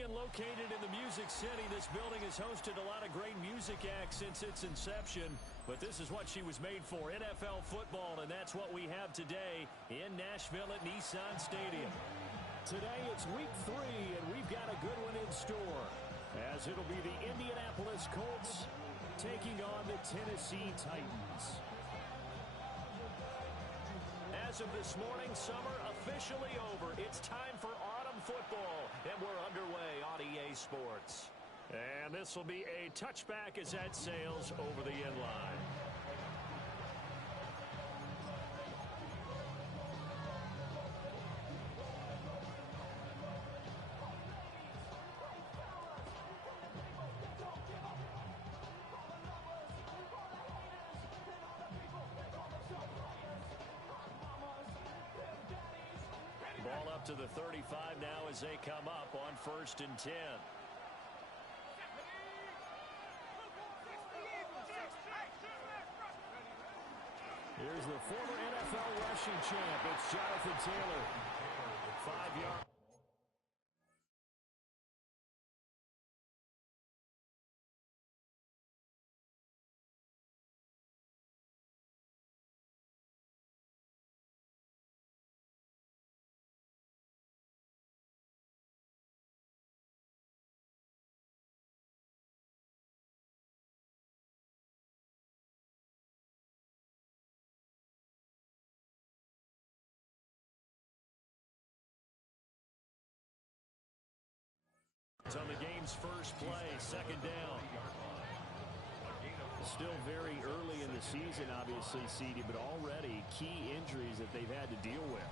Being located in the Music City, this building has hosted a lot of great music acts since its inception, but this is what she was made for, NFL football, and that's what we have today in Nashville at Nissan Stadium. Today it's week 3, and we've got a good one in store, as it'll be the Indianapolis Colts taking on the Tennessee Titans. As of this morning, summer officially over. It's time for autumn football, and we're underway on EA Sports. And this will be a touchback as that sails over the end line. Ball up to the 35 now as they come up on 1st and 10. Here's the former NFL rushing champ. It's Jonathan Taylor. 5-yard. It's on the game's first play, 2nd down. Still very early in the season, obviously, CD, but already key injuries that they've had to deal with.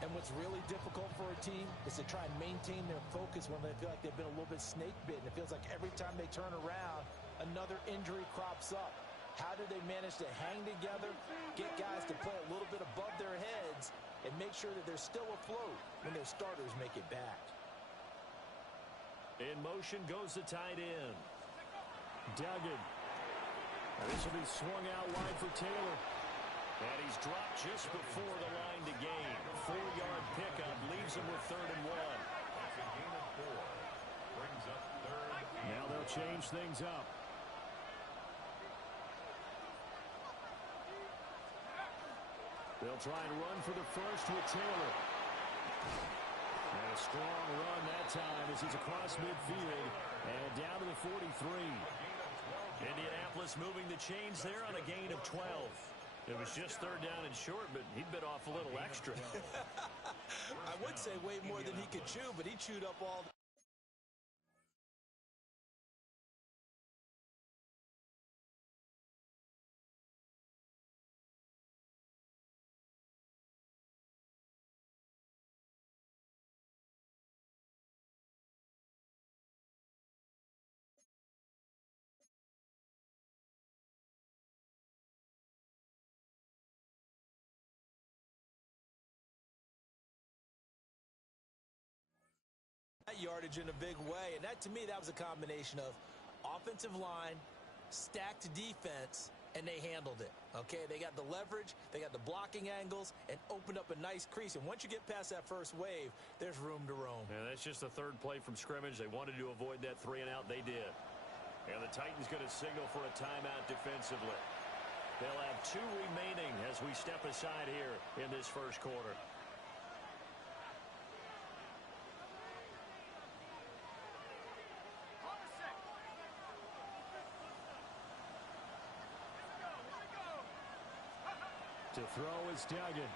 And what's really difficult for a team is to try and maintain their focus when they feel like they've been a little bit snake-bitten. It feels like every time they turn around, another injury crops up. How do they manage to hang together, get guys to play a little bit above their heads, and make sure that they're still afloat when their starters make it back? In motion goes the tight end. Duggan. And this will be swung out wide for Taylor. And he's dropped just before the line to gain. 4-yard pickup leaves him with 3rd and 1. Now they'll change things up. They'll try and run for the first with Taylor. And a strong run that time as he's across midfield and down to the 43. Indianapolis moving the chains there on a gain of 12. It was just 3rd down and short, but he bit off a little extra. I would say way more than he could chew, but he chewed up all the yardage in a big way. And that, to me, that was a combination of offensive line, stacked defense, and they handled it. Okay, they got the leverage, they got the blocking angles, and opened up a nice crease. And once you get past that first wave, there's room to roam. Yeah, that's just the 3rd play from scrimmage. They wanted to avoid that 3-and-out. They did. And the Titans going to signal for a timeout defensively. They'll have 2 remaining as we step aside here in this first quarter. To throw is Duggan.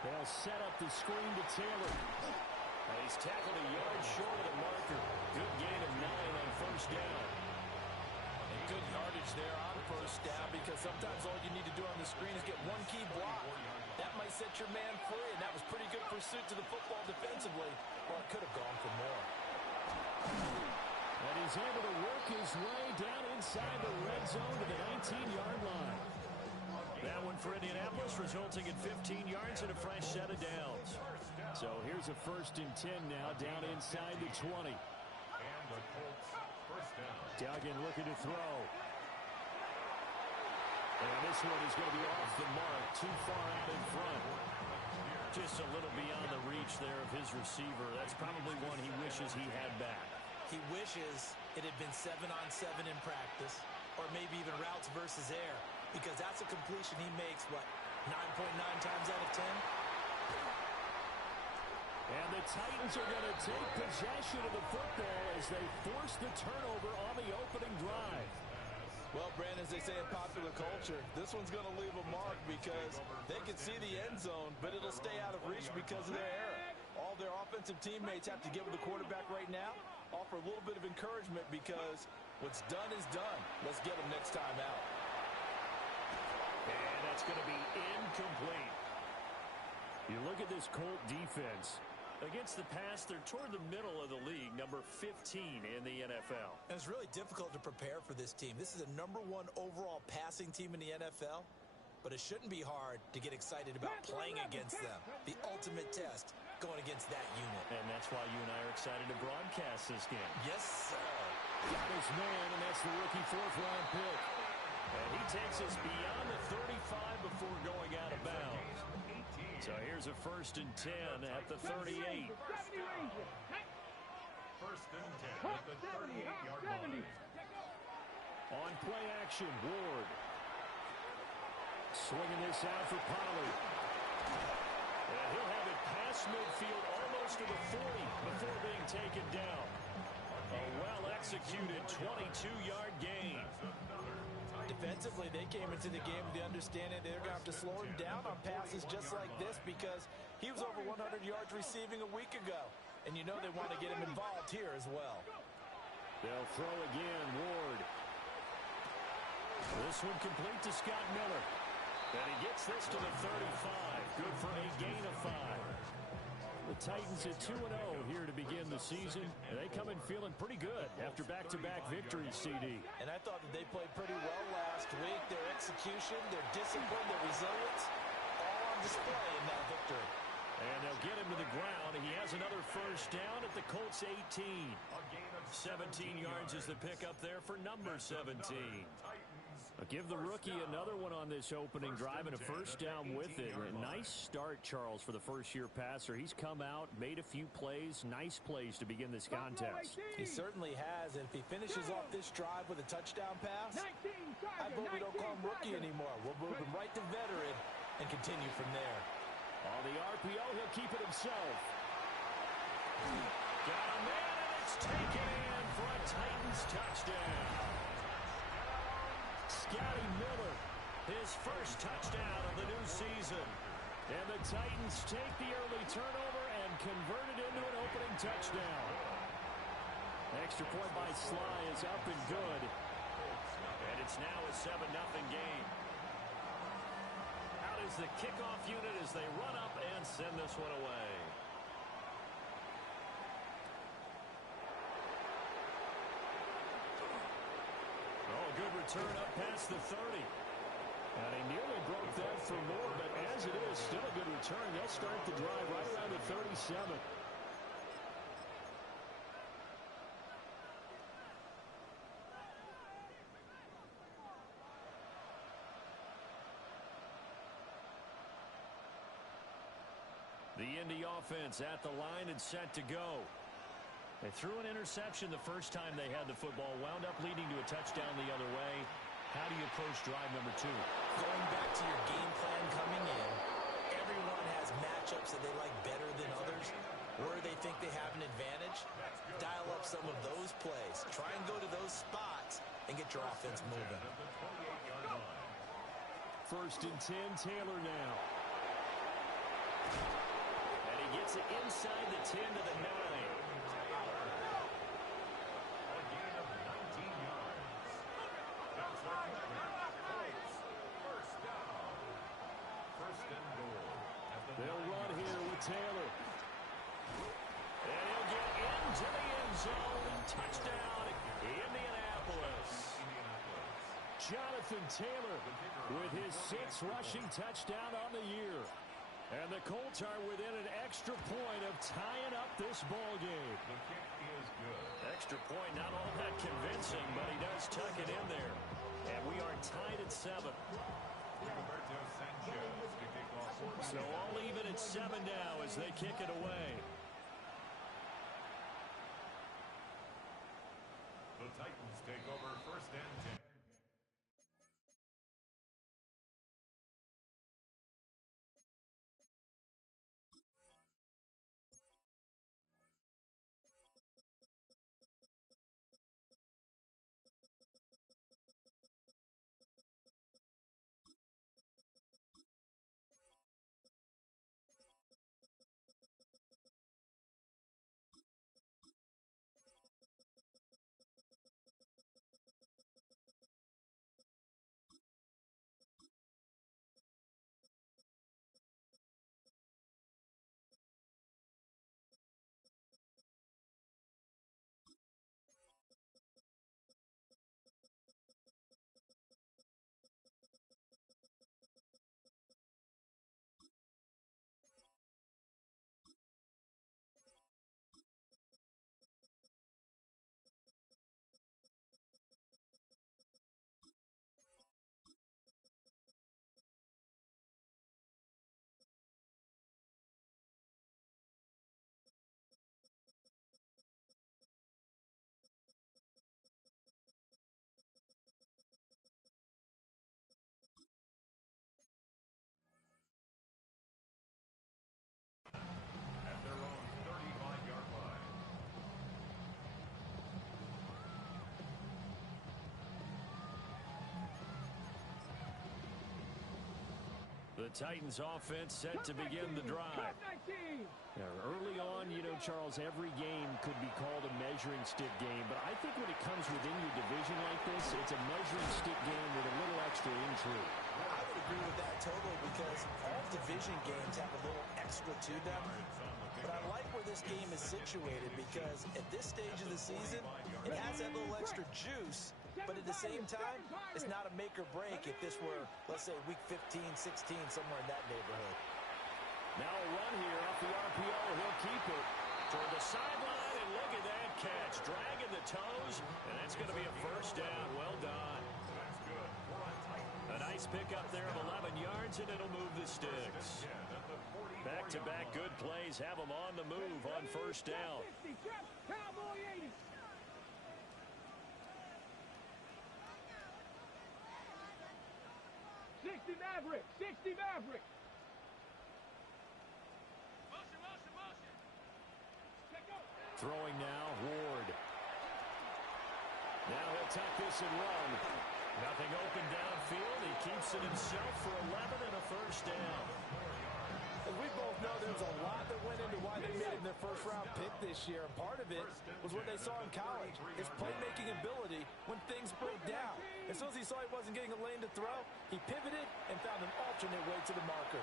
They'll set up the screen to Taylor. And he's tackled a yard short of the marker. Good gain of 9 on 1st down. And good yardage there on 1st down, because sometimes all you need to do on the screen is get one key block. That might set your man free, and that was pretty good pursuit to the football defensively. Well, it could have gone for more. And he's able to work his way down inside the red zone to the 19-yard line. That one for Indianapolis, resulting in 15 yards and a fresh set of downs. So here's a 1st and 10 now, down inside the 20. And the Colts first down. Duggan looking to throw. And this one is going to be off the mark, too far out in front. Just a little beyond the reach there of his receiver. That's probably one he wishes he had back. He wishes it had been 7-on-7 in practice, or maybe even routes versus air, because that's a completion he makes, what, 9.9 times out of 10? And the Titans are going to take possession of the football as they force the turnover on the opening drive. Well, Brandon, as they say in popular culture, this one's going to leave a mark because they can see the end zone, but it'll stay out of reach because of their error. All their offensive teammates have to give the quarterback right now, offer a little bit of encouragement because what's done is done. Let's get them next time out. And that's going to be incomplete. You look at this Colt defense. Against the pass, they're toward the middle of the league, number 15 in the NFL. And it's really difficult to prepare for this team. This is a #1 overall passing team in the NFL, but it shouldn't be hard to get excited about playing against them. The ultimate test going against that unit. And that's why you and I are excited to broadcast this game. Yes, sir. Got his man, and that's the rookie 4th-round pick. And he takes us beyond the 35 before going out of bounds. So here's a 1st and 10 at the 38. 1st and 10 at the 38-yard line. On play action, Ward. Swinging this out for Pollard. And he'll have it past midfield almost to the 40 before being taken down. A well-executed 22-yard gain. Defensively, they came into the game with the understanding they're going to have to slow him down on passes just like this because he was over 100 yards receiving a week ago. And you know they want to get him involved here as well. They'll throw again, Ward. This one complete to Scott Miller. And he gets this to the 35. Good for a gain of 5. The Titans at 2-0 here to begin the season. And they come in feeling pretty good after back-to-back victories, CD. And I thought that they played pretty well last week. Their execution, their discipline, their resilience, all on display in that victory. And they'll get him to the ground. He has another 1st down at the Colts 18. 17 yards is the pickup there for number 17. I'll give the rookie another one on this opening drive and a 1st down with it. A nice start, Charles, for the first-year passer. He's come out, made a few plays, nice plays to begin this contest. He certainly has, and if he finishes off this drive with a touchdown pass, I vote we don't call him rookie anymore. We'll move him right to veteran and continue from there. On the RPO, he'll keep it himself. Got a man, and it's taken in for a Titans touchdown. Scotty Miller, his 1st touchdown of the new season. And the Titans take the early turnover and convert it into an opening touchdown. Extra point by Sly is up and good. And it's now a 7-0 game. Out is the kickoff unit as they run up and send this one away. Good return up past the 30. And he nearly broke that for more, but as it is, still a good return. They'll start the drive right around the 37. The Indy offense at the line and set to go. They threw an interception the first time they had the football, wound up leading to a touchdown the other way. How do you approach drive number 2? Going back to your game plan coming in, everyone has matchups that they like better than others, where they think they have an advantage. Dial up some of those plays. Try and go to those spots and get your offense moving. 1st and 10, Taylor now. And he gets it inside the 10 to the 9. They'll run here with Taylor. And he'll get into the end zone. Touchdown, Indianapolis. Jonathan Taylor with his 6th rushing touchdown on the year. And the Colts are within an extra point of tying up this ball game. The kick is good. Extra point, not all that convincing, but he does tuck it in there. And we are tied at 7. Roberto Sanchez to kick off. So all even and 7 now as they kick it away. The Titans take over 1st and 10. At their own 35-yard line. The Titans offense set to begin the drive. Now, early on, you know, Charles, every game could be called a measuring stick game, but I think when it comes within your division like this, it's a measuring stick game with a little extra intrigue. I would agree with that totally because all division games have a little extra to them. But I like where this game is situated because at this stage of the season, it has that little extra juice. But at the same time, it's not a make or break if this were, let's say, week 15, 16, somewhere in that neighborhood. Now a run here off the RPO. He'll keep it toward the sideline, and look at that catch. Dragging the toes, and that's going to be a first down. Well done. That's good. We're on Titans. A nice pickup there of 11 yards, and it'll move the sticks. Back-to-back good plays have them on the move on first down. 60 Maverick! 60 Maverick! Throwing now, Ward. Now he'll tuck this and run. Nothing open downfield. He keeps it himself for 11 and a first down. As we both know, there's a lot that went into why they made him their first-round pick this year. And part of it was what they saw in college, his playmaking ability when things broke down. As soon as he saw he wasn't getting a lane to throw, he pivoted and found an alternate way to the marker.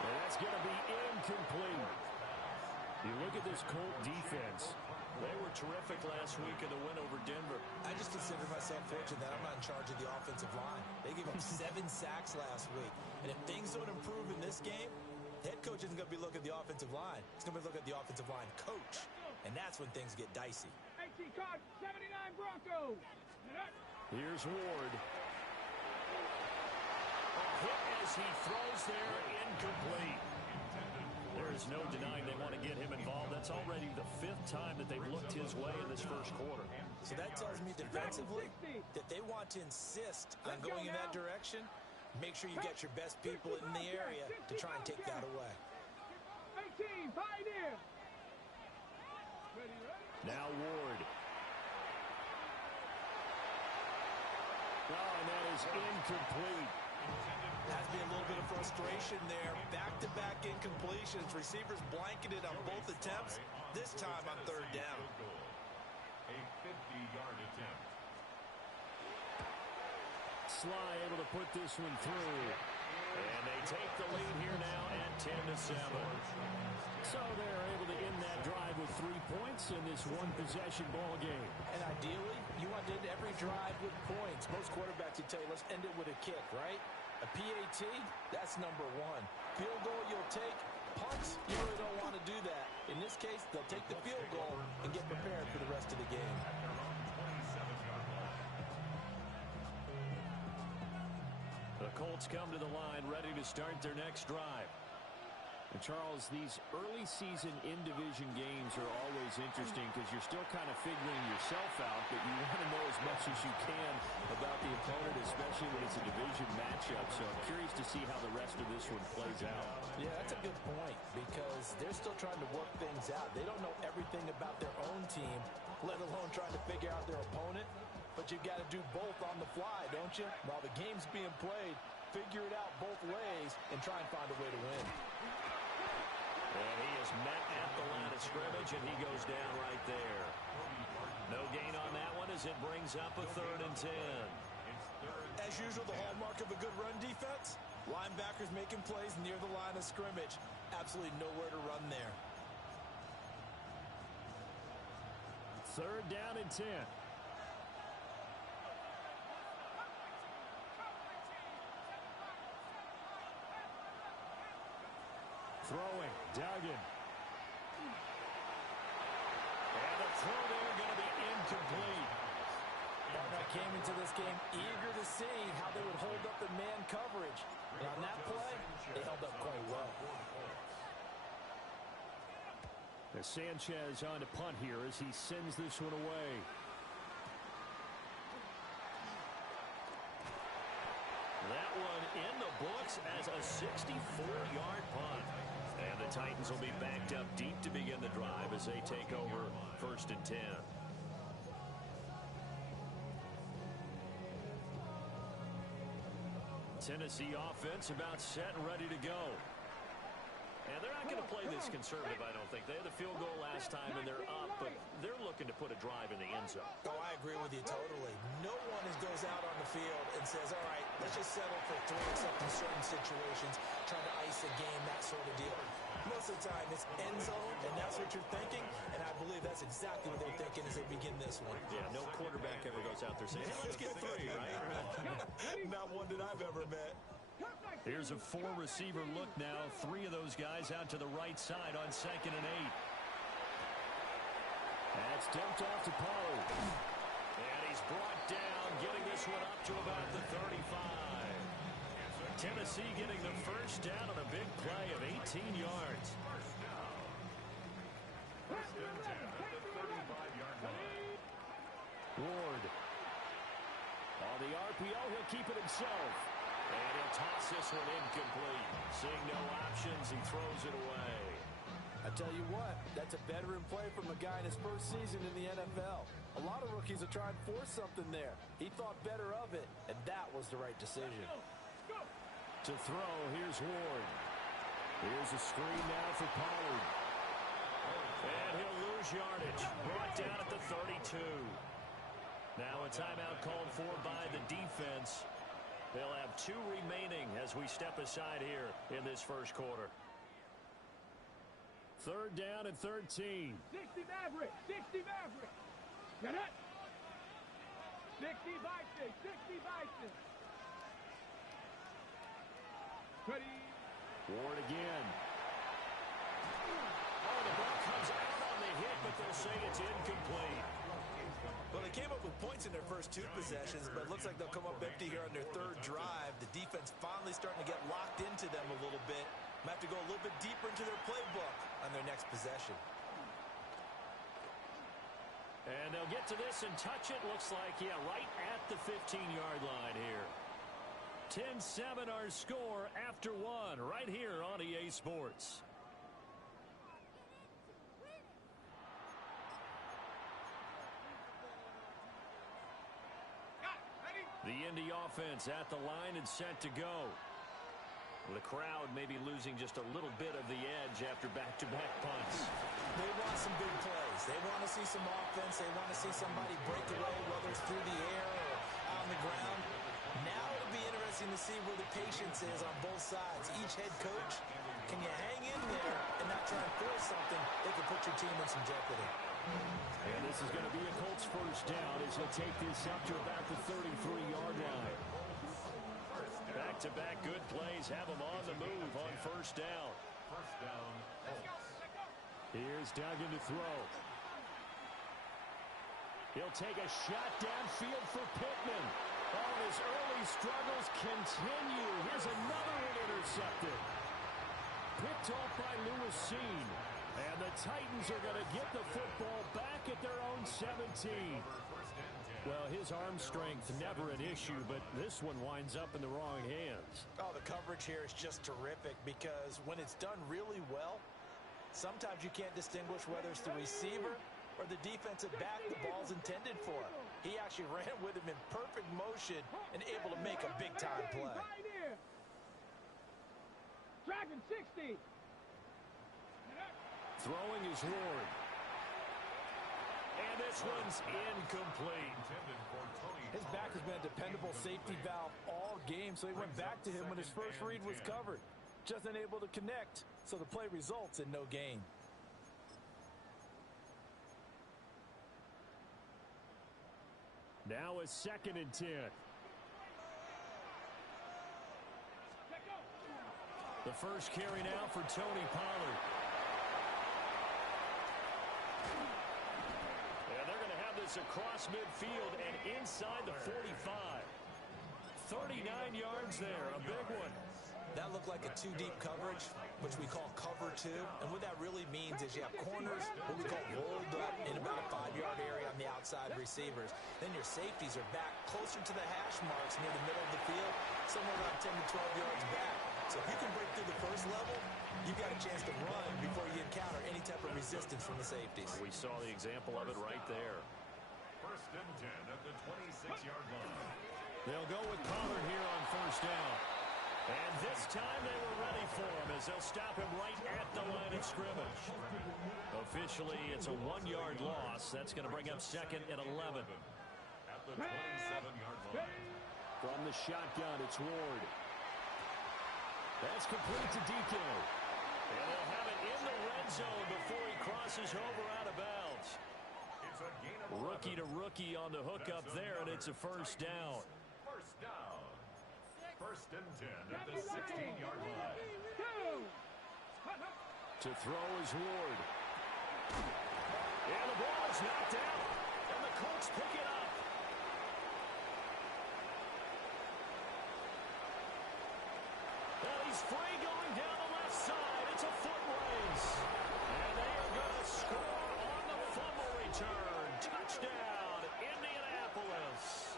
And that's going to be incomplete. You look at this Colt defense. They were terrific last week in the win over Denver. I just consider myself fortunate that I'm not in charge of the offensive line. They gave up 7 sacks last week. And if things don't improve in this game, the head coach isn't going to be looking at the offensive line. He's going to be looking at the offensive line coach. And that's when things get dicey. 18 card, 79 Broncos. Here's Ward. A hit as he throws there, incomplete. There is no denying they want to get him involved. That's already the 5th time that they've looked his way in this first quarter. So that tells me defensively that they want to insist on going in that direction. Make sure you get your best people in the area to try and take that away. 18, Pioneer. Now Ward. Oh, and that is incomplete. Has been a little bit of frustration there. Back-to-back incompletions. Receivers blanketed on both attempts. This time on 3rd down. A 50-yard attempt. Sly able to put this one through. And they take the lead here now at 10-7. So they're able to end that drive with 3 points in this one-possession ball game. And ideally, you want to end every drive with points. Most quarterbacks would tell you, let's end it with a kick, right? A PAT, that's number 1. Field goal you'll take. Punts, you really don't want to do that. In this case, they'll take the field goal and get prepared for the rest of the game. At their own 27-yard line. The Colts Colts come to the line ready to start their next drive. And Charles, these early season in-division games are always interesting because you're still kind of figuring yourself out, but you want to know as much as you can about the opponent, especially when it's a division matchup. So I'm curious to see how the rest of this one plays out. Yeah, that's a good point because they're still trying to work things out. They don't know everything about their own team, let alone trying to figure out their opponent. But you've got to do both on the fly, don't you? While the game's being played, figure it out both ways and try and find a way to win. And he is met at the line of scrimmage, and he goes down right there. No gain on that one as it brings up a 3rd and 10. As usual, the hallmark of a good run defense, linebackers making plays near the line of scrimmage. Absolutely nowhere to run there. 3rd down and 10. Throwing, Duggan. And the throw there going to be incomplete. Barnett came into this game eager to see how they would hold up in man coverage. And on that play, they held up quite well. As Sanchez on to punt here as he sends this one away. That one in the books as a 64-yard punt. And the Titans will be backed up deep to begin the drive as they take over 1st and 10. Tennessee offense about set and ready to go. And they're not going to play this conservative, I don't think. They had the field goal last time, and they're up, but they're looking to put a drive in the end zone. Oh, I agree with you totally. No one goes out on the field and says, all right, let's just settle for 3 except in certain situations, trying to ice a game, that sort of deal. Most of the time, it's end zone, and that's what you're thinking, and I believe that's exactly what they're thinking as they begin this one. Yeah, no quarterback ever goes out there saying, hey, let's get 3, right? Not one that I've ever met. Here's a 4-receiver look now. 3 of those guys out to the right side on 2nd and 8. That's dumped off to Pollard. And he's brought down, getting this one up to about the 35. Tennessee getting the 1st down on a big play of 18 yards. Ward. On the RPO, he'll keep it himself. And he'll toss this one incomplete. Seeing no options, he throws it away. I tell you what, that's a veteran play from a guy in his 1st season in the NFL. A lot of rookies are trying to force something there. He thought better of it, and that was the right decision. To throw, here's Ward. Here's a screen now for Pollard. And he'll lose yardage. Brought down at the 32. Now a timeout called for by the defense. They'll have 2 remaining as we step aside here in this 1st quarter. 3rd down and 13. 60 Maverick. 60 Maverick. Get it. 60 Bison. 60 Bison. Ready. Ward again. Oh, the ball comes out on the hit, but they'll say it's incomplete. Well, they came up with points in their first 2 possessions, but it looks like they'll come up empty here on their 3rd drive. The defense finally starting to get locked into them a little bit. Might have to go a little bit deeper into their playbook on their next possession. And they'll get to this and touch it. Looks like, yeah, right at the 15-yard line here. 10-7 our score after 1 right here on EA Sports. The Indy offense at the line and set to go. The crowd maybe losing just a little bit of the edge after back-to-back punts. They want some big plays. They want to see some offense. They want to see somebody break away, whether it's through the air or on the ground. Now it'll be interesting to see where the patience is on both sides. Each head coach, can you hang in there and not try and force something that could put your team in some jeopardy? And this is going to be a Colts 1st down as he'll take this up to about the 33-yard line. Back-to-back good plays have him on the move on 1st down. 1st down. Here's Duggan to throw. He'll take a shot downfield for Pittman. On his early struggles continue. Here's another one intercepted. Picked off by Lewis Seen. And the Titans are going to get the football back at their own 17. Well, his arm strength never an issue, but this one winds up in the wrong hands. Oh, the coverage here is just terrific because when it's done really well, sometimes you can't distinguish whether it's the receiver or the defensive back the ball's intended for. He actually ran with him in perfect motion and able to make a big-time play. Dragon 60. Throwing is Ward. And this one's incomplete. His back has been a dependable safety valve all game, so he went back to him when his first read was covered. Just unable to connect, so the play results in no gain. Now a 2nd and 10. The first carry now for Tony Pollard. And they're going to have this across midfield and inside the 45. 39 yards there, a big one. That looked like a two-deep coverage, which we call cover two. And what that really means is you have corners, what we call rolled up in about a 5-yard area on the outside receivers. Then your safeties are back closer to the hash marks near the middle of the field, somewhere around 10 to 12 yards back. So if you can break through the first level, you've got a chance to run before you encounter any type of resistance from the safeties. We saw the example of it right there. 1st and 10 at the 26-yard line. They'll go with Pollard here on 1st down. And this time they were ready for him as they'll stop him right at the line of scrimmage. Officially, it's a 1-yard loss. That's going to bring up 2nd and 11. At the 27-yard line. From the shotgun, it's Ward. That's complete to DK. And they'll have it in the red zone before he crosses over out of bounds. It's a gain of 11. Rookie to rookie on the hook up there, and it's a 1st down. 1st down. 1st and 10 at the 16-yard line. To throw is Ward. And the ball is knocked out. And the Colts pick it up. And he's free going down the left side. It's a foot race. And they are going to score on the fumble return. Touchdown, Indianapolis.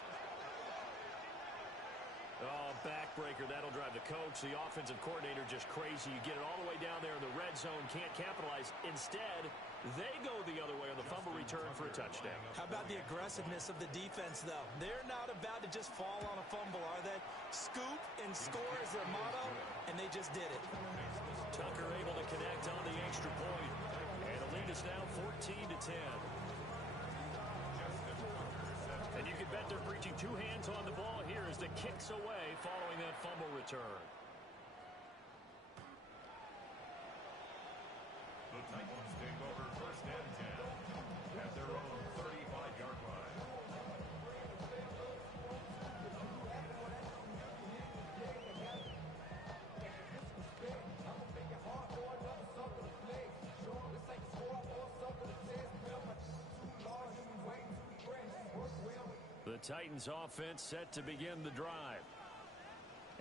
Oh, backbreaker. That'll drive the coach, the offensive coordinator, just crazy. You get it all the way down there in the red zone, can't capitalize. Instead, they go the other way on the fumble return for a touchdown. How about the aggressiveness of the defense, though? They're not about to just fall on a fumble, are they? Scoop and score is their motto, and they just did it. Tucker able to connect on the extra point. And the lead is now 14-10. And you can bet they're preaching 2 hands on the ball here as the kicks away following that fumble return. The Titans take over 1st and 10 at their own 35-yard line. The Titans offense set to begin the drive.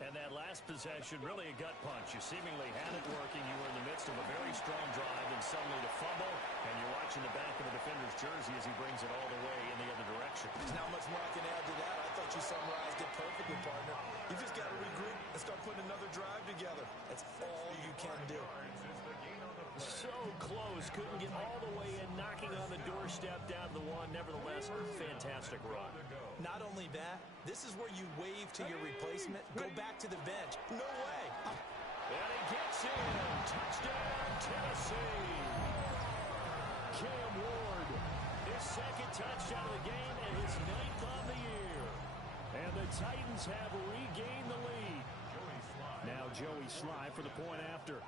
And that last possession, really a gut punch. You seemingly had it working. You were in the midst of a very strong drive, and suddenly the fumble, and you're watching the back of the defender's jersey as he brings it all the way in the other direction. There's not much more I can add to that. I thought you summarized it perfectly, partner. You just got to regroup and start putting another drive together. That's all you can do. So close. Couldn't get all the way in, knocking on the doorstep down to the one. Nevertheless, fantastic run. Not only that, this is where you wave to your replacement, go back to the bench. No way. And he gets in. Touchdown, Tennessee. Cam Ward, his 2nd touchdown of the game and his 9th on the year. And the Titans have regained the lead. Now Joey Sly for the point after.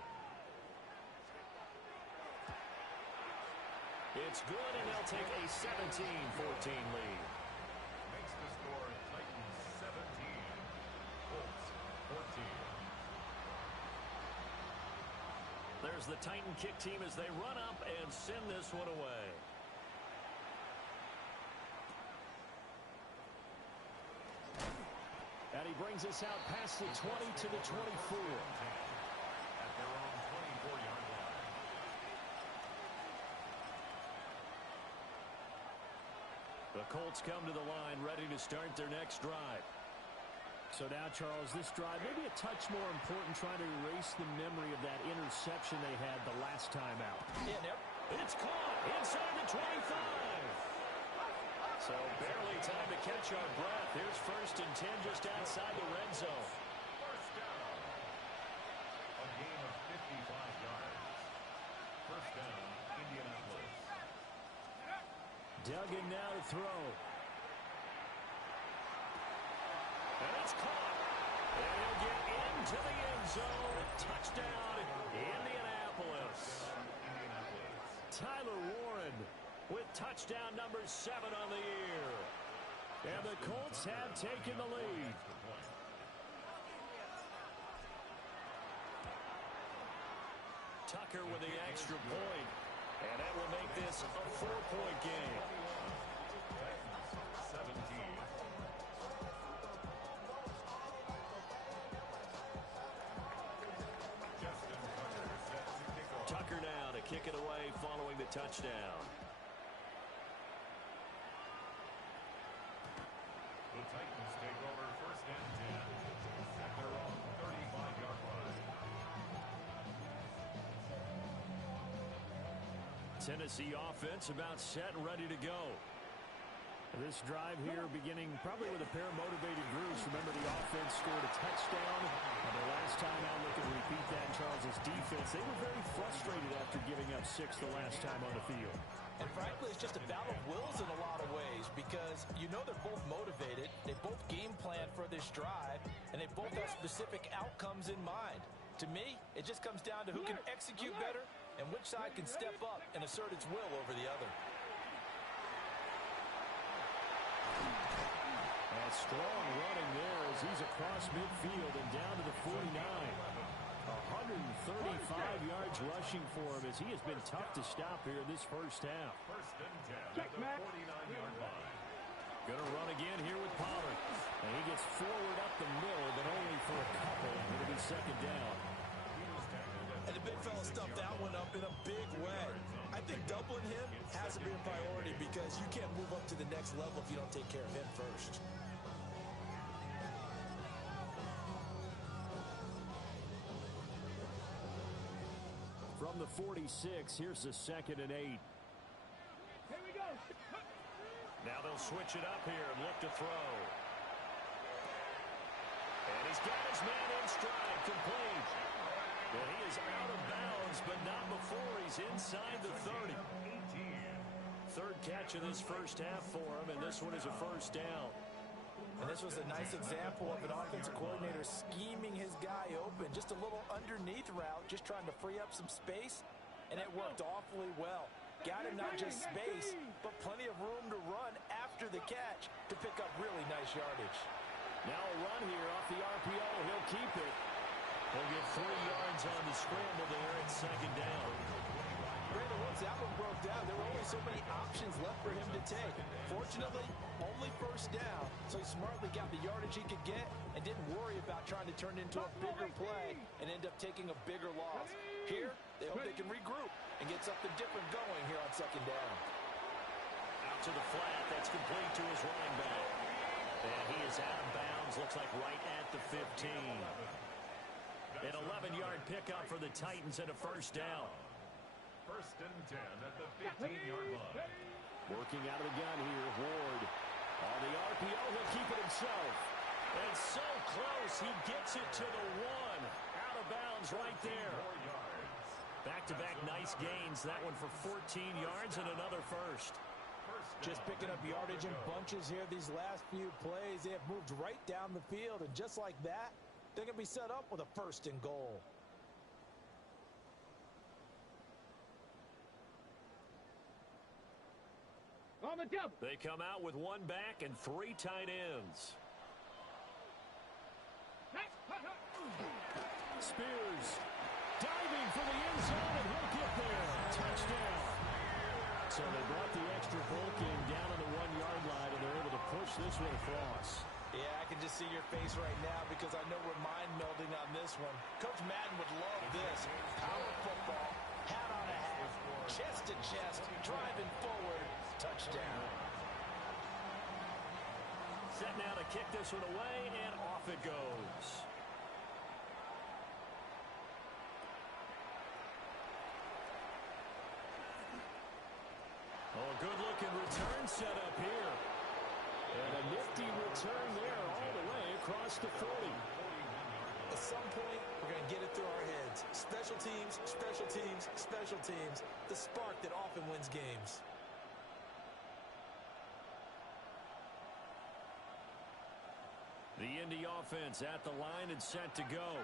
It's good, and they'll take a 17-14 lead. Makes the score Titans 17, Colts 14. There's the Titan kick team as they run up and send this one away. And he brings us out past the 20 to the 24. At their own 24-yard line. The Colts come to the line ready to start their next drive. So now, Charles, this drive maybe a touch more important, trying to erase the memory of that interception they had the last time out. Yeah, it's caught inside the 25. So barely time to catch our breath. Here's 1st and 10 just outside the red zone. First down. A gain of 55 yards. First down, Indianapolis. Duggan now to throw. And it's caught. And he'll get into the end zone. Touchdown, Indianapolis. Tyler Warren with touchdown number 7 on the year. And the Colts have taken the lead. Tucker with the extra point. And that will make this a 4-point game. 17. Tucker now to kick it away following the touchdown. The Titans take over 1st and 10 at their own 35-yard line. Tennessee offense about set and ready to go. This drive here beginning probably with a pair of motivated groups. Remember, the offense scored a touchdown. And the last time out, looking to repeat that, Charles' defense, they were very frustrated after giving up 6 the last time on the field. And frankly, it's just a battle of wills in a lot of ways because you know they're both motivated. They both game plan for this drive, and they both have specific outcomes in mind. To me, it just comes down to who can execute better and which side can step up and assert its will over the other. And strong running there as he's across midfield and down to the 49. 135 yards rushing for him as he has been tough to stop here this first half. 1st and 10 at the 49-yard line. Going to run again here with Pollard. And he gets forward up the middle, but only for a couple. It'll be 2nd down. And the big fella stuffed that one up in a big way. I think doubling him has to be a priority because you can't move up to the next level if you don't take care of him first. From the 46, here's the 2nd and 8. Here we go. Now they'll switch it up here and look to throw. And he's got his man in stride, complete. Well, he is out of bounds, but not before he's inside the 30. 3rd catch of this first half for him, and this one is a 1st down. And this was a nice example of an offensive coordinator scheming his guy open. Just a little underneath route, just trying to free up some space, and it worked awfully well. Got him not just space, but plenty of room to run after the catch to pick up really nice yardage. Now a run here off the RPO. He'll keep it. He'll get 3 yards on the scramble there at 2nd down. Brandon, once that one broke down, there were only so many options left for him to take. Fortunately, only 1st down, so he smartly got the yardage he could get and didn't worry about trying to turn it into a bigger play and end up taking a bigger loss. Here, they hope they can regroup and get something different going here on 2nd down. Out to the flat. That's complete to his running back. And he is out of bounds. Looks like right at the 15. An 11-yard pickup for the Titans and a 1st down. 1st and 10 at the 15-yard line. Working out of the gun here, Ward. On the RPO, he'll keep it himself. And so close, he gets it to the 1. Out of bounds right there. Back-to-back nice gains. That one for 14 yards and another 1st. Just picking up yardage in bunches here these last few plays. They have moved right down the field, and just like that, they're going to be set up with a 1st and goal. On the double. They come out with 1 back and 3 tight ends. Spears diving for the end zone, and he'll get there. Touchdown. So they brought the extra bulk in down on the 1-yard line, and they're able to push this one across. Yeah, I can just see your face right now because I know we're mind melding on this one. Coach Madden would love this. Power football, hat on a hat, chest to chest, driving forward, touchdown. Set now to kick this one away, and off it goes. Oh, good-looking return set up here. And a nifty return there all the way across the 40. At some point, we're going to get it through our heads. Special teams, special teams, special teams. The spark that often wins games. The Indy offense at the line and set to go.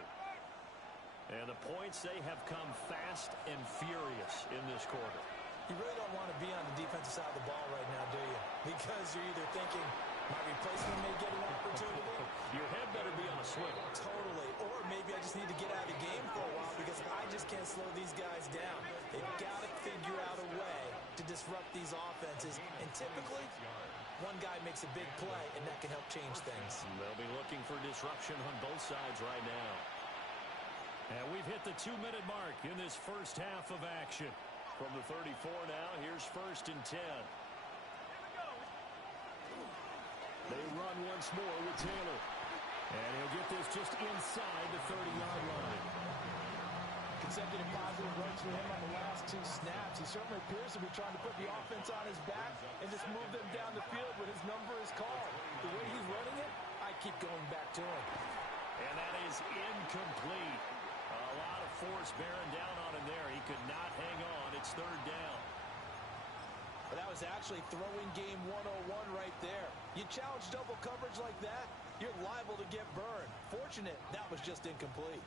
And the points, they have come fast and furious in this quarter. You really don't want to be on the defensive side of the ball right now, do you? Because you're either thinking, my replacement may get an opportunity. Your head better be on a swivel. Totally. Or maybe I just need to get out of the game for a while because I just can't slow these guys down. They've got to figure out a way to disrupt these offenses. And typically, one guy makes a big play, and that can help change things. They'll be looking for disruption on both sides right now. And we've hit the 2-minute mark in this first half of action. From the 34 now, here's 1st and 10. They run once more with Taylor. And he'll get this just inside the 30-yard line. Consecutive positive runs for him on the last 2 snaps. He certainly appears to be trying to put the offense on his back and just move them down the field when his number is called. The way he's running it, I keep going back to him. And that is incomplete. A lot of force bearing down on him there. He could not hang on. It's 3rd down. But that was actually throwing game 101 right there. You challenge double coverage like that, you're liable to get burned. Fortunate, that was just incomplete.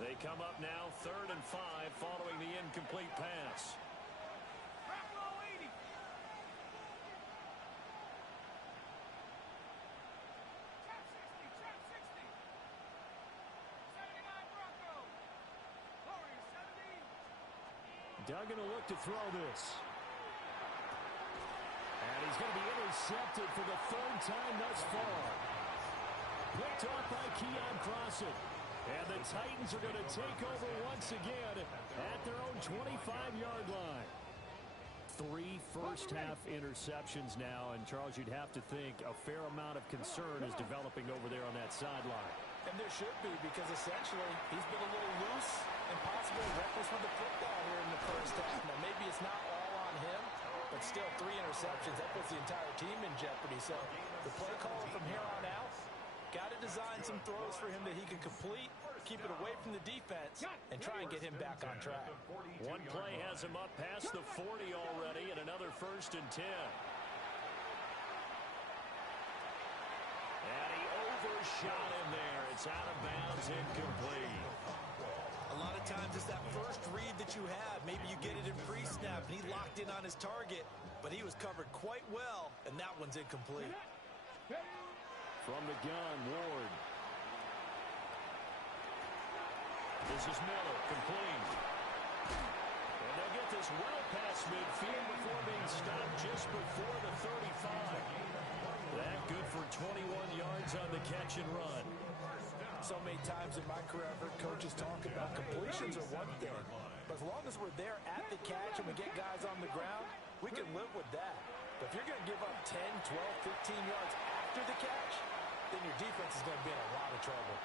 They come up now 3rd and 5 following the incomplete pass. Duggan will look to throw this. And he's going to be intercepted for the 3rd time thus far. Picked off by Keon Crossett. And the Titans are going to take over once again at their own 25-yard line. 3 first-half interceptions now. And, Charles, you'd have to think a fair amount of concern is developing over there on that sideline. And there should be, because essentially he's been a little loose and possibly reckless with the football here in the first half. Now, maybe it's not all on him, but still 3 interceptions. That puts the entire team in jeopardy. So the play call from here on out, got to design some throws for him that he can complete, keep it away from the defense, and try and get him back on track. One play has him up past the 40 already, and another 1st and 10. And he overshot him there. It's out of bounds, incomplete. A lot of times it's that first read that you have. Maybe you get it in pre-snap, and he locked in on his target, but he was covered quite well, and that one's incomplete. From the gun, Ward. This is Miller, complete. And they'll get this well past midfield before being stopped just before the 35. That good for 21 yards on the catch and run. So many times in my career I've heard coaches talk about completions are one thing, but as long as we're there at the catch and we get guys on the ground, we can live with that. But if you're going to give up 10, 12, 15 yards after the catch, then your defense is going to be in a lot of trouble.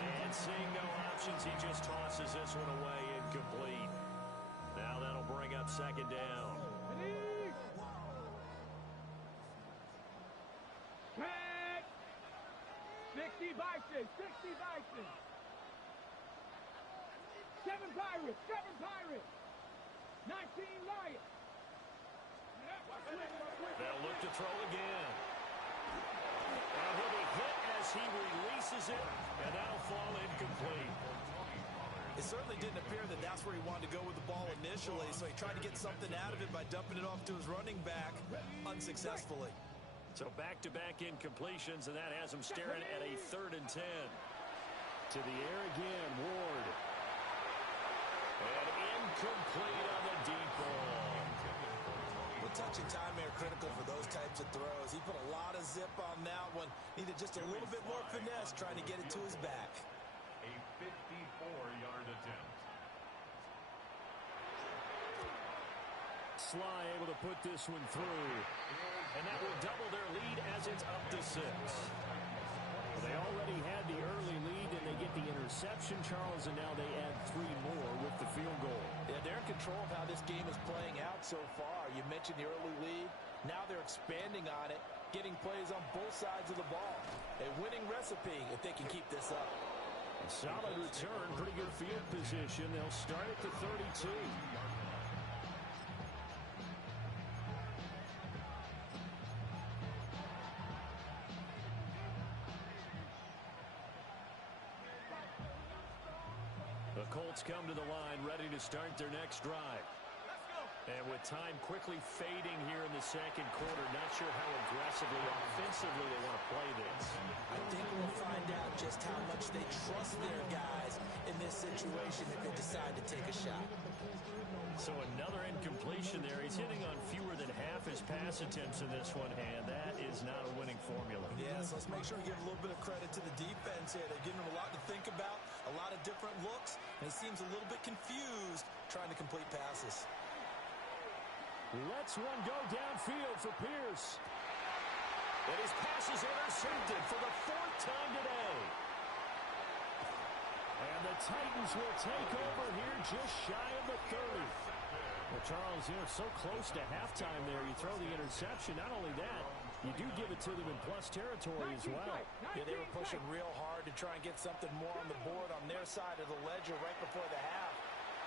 And seeing no options, he just tosses this one away, incomplete. Now that'll bring up 2nd down. 60 Vikings, 60 Vikings. 7 Pirates, 7 Pirates. 19 Lions. They'll look to throw again. And he'll be hit as he releases it, and that'll fall incomplete. It certainly didn't appear that that's where he wanted to go with the ball initially, so he tried to get something out of it by dumping it off to his running back unsuccessfully. So back-to-back incompletions, and that has him staring at a 3rd and 10. To the air again, Ward. And incomplete on the deep ball. With touch and time are critical for those types of throws. He put a lot of zip on that one. Needed just a little bit more finesse trying to get it to his back. A 54-yard attempt. Sly able to put this one through. And that will double their lead as it's up to 6. Well, they already had the early lead, and they get the interception, Charles, and now they add 3 more with the field goal. Yeah, they're in control of how this game is playing out so far. You mentioned the early lead. Now they're expanding on it, getting plays on both sides of the ball. A winning recipe if they can keep this up. A solid return, pretty good field position. They'll start at the 32. The Colts come to the line, ready to start their next drive. And with time quickly fading here in the second quarter, not sure how aggressively, offensively they want to play this. I think we'll find out just how much they trust their guys in this situation if they decide to take a shot. So another incompletion there. He's hitting on fewer than half his pass attempts in this one, and that is not a winning formula. Yes, let's make sure we give a little bit of credit to the defense here. They're giving him a lot to think about, a lot of different looks, and he seems a little bit confused trying to complete passes. Lets one go downfield for Pierce. And his pass is intercepted for the 4th time today. And the Titans will take over here just shy of the 30. Well, Charles, so close to halftime there. You throw the interception. Not only that, you do give it to them in plus territory as well. Yeah, they were pushing real hard to try and get something more on the board on their side of the ledger right before the half.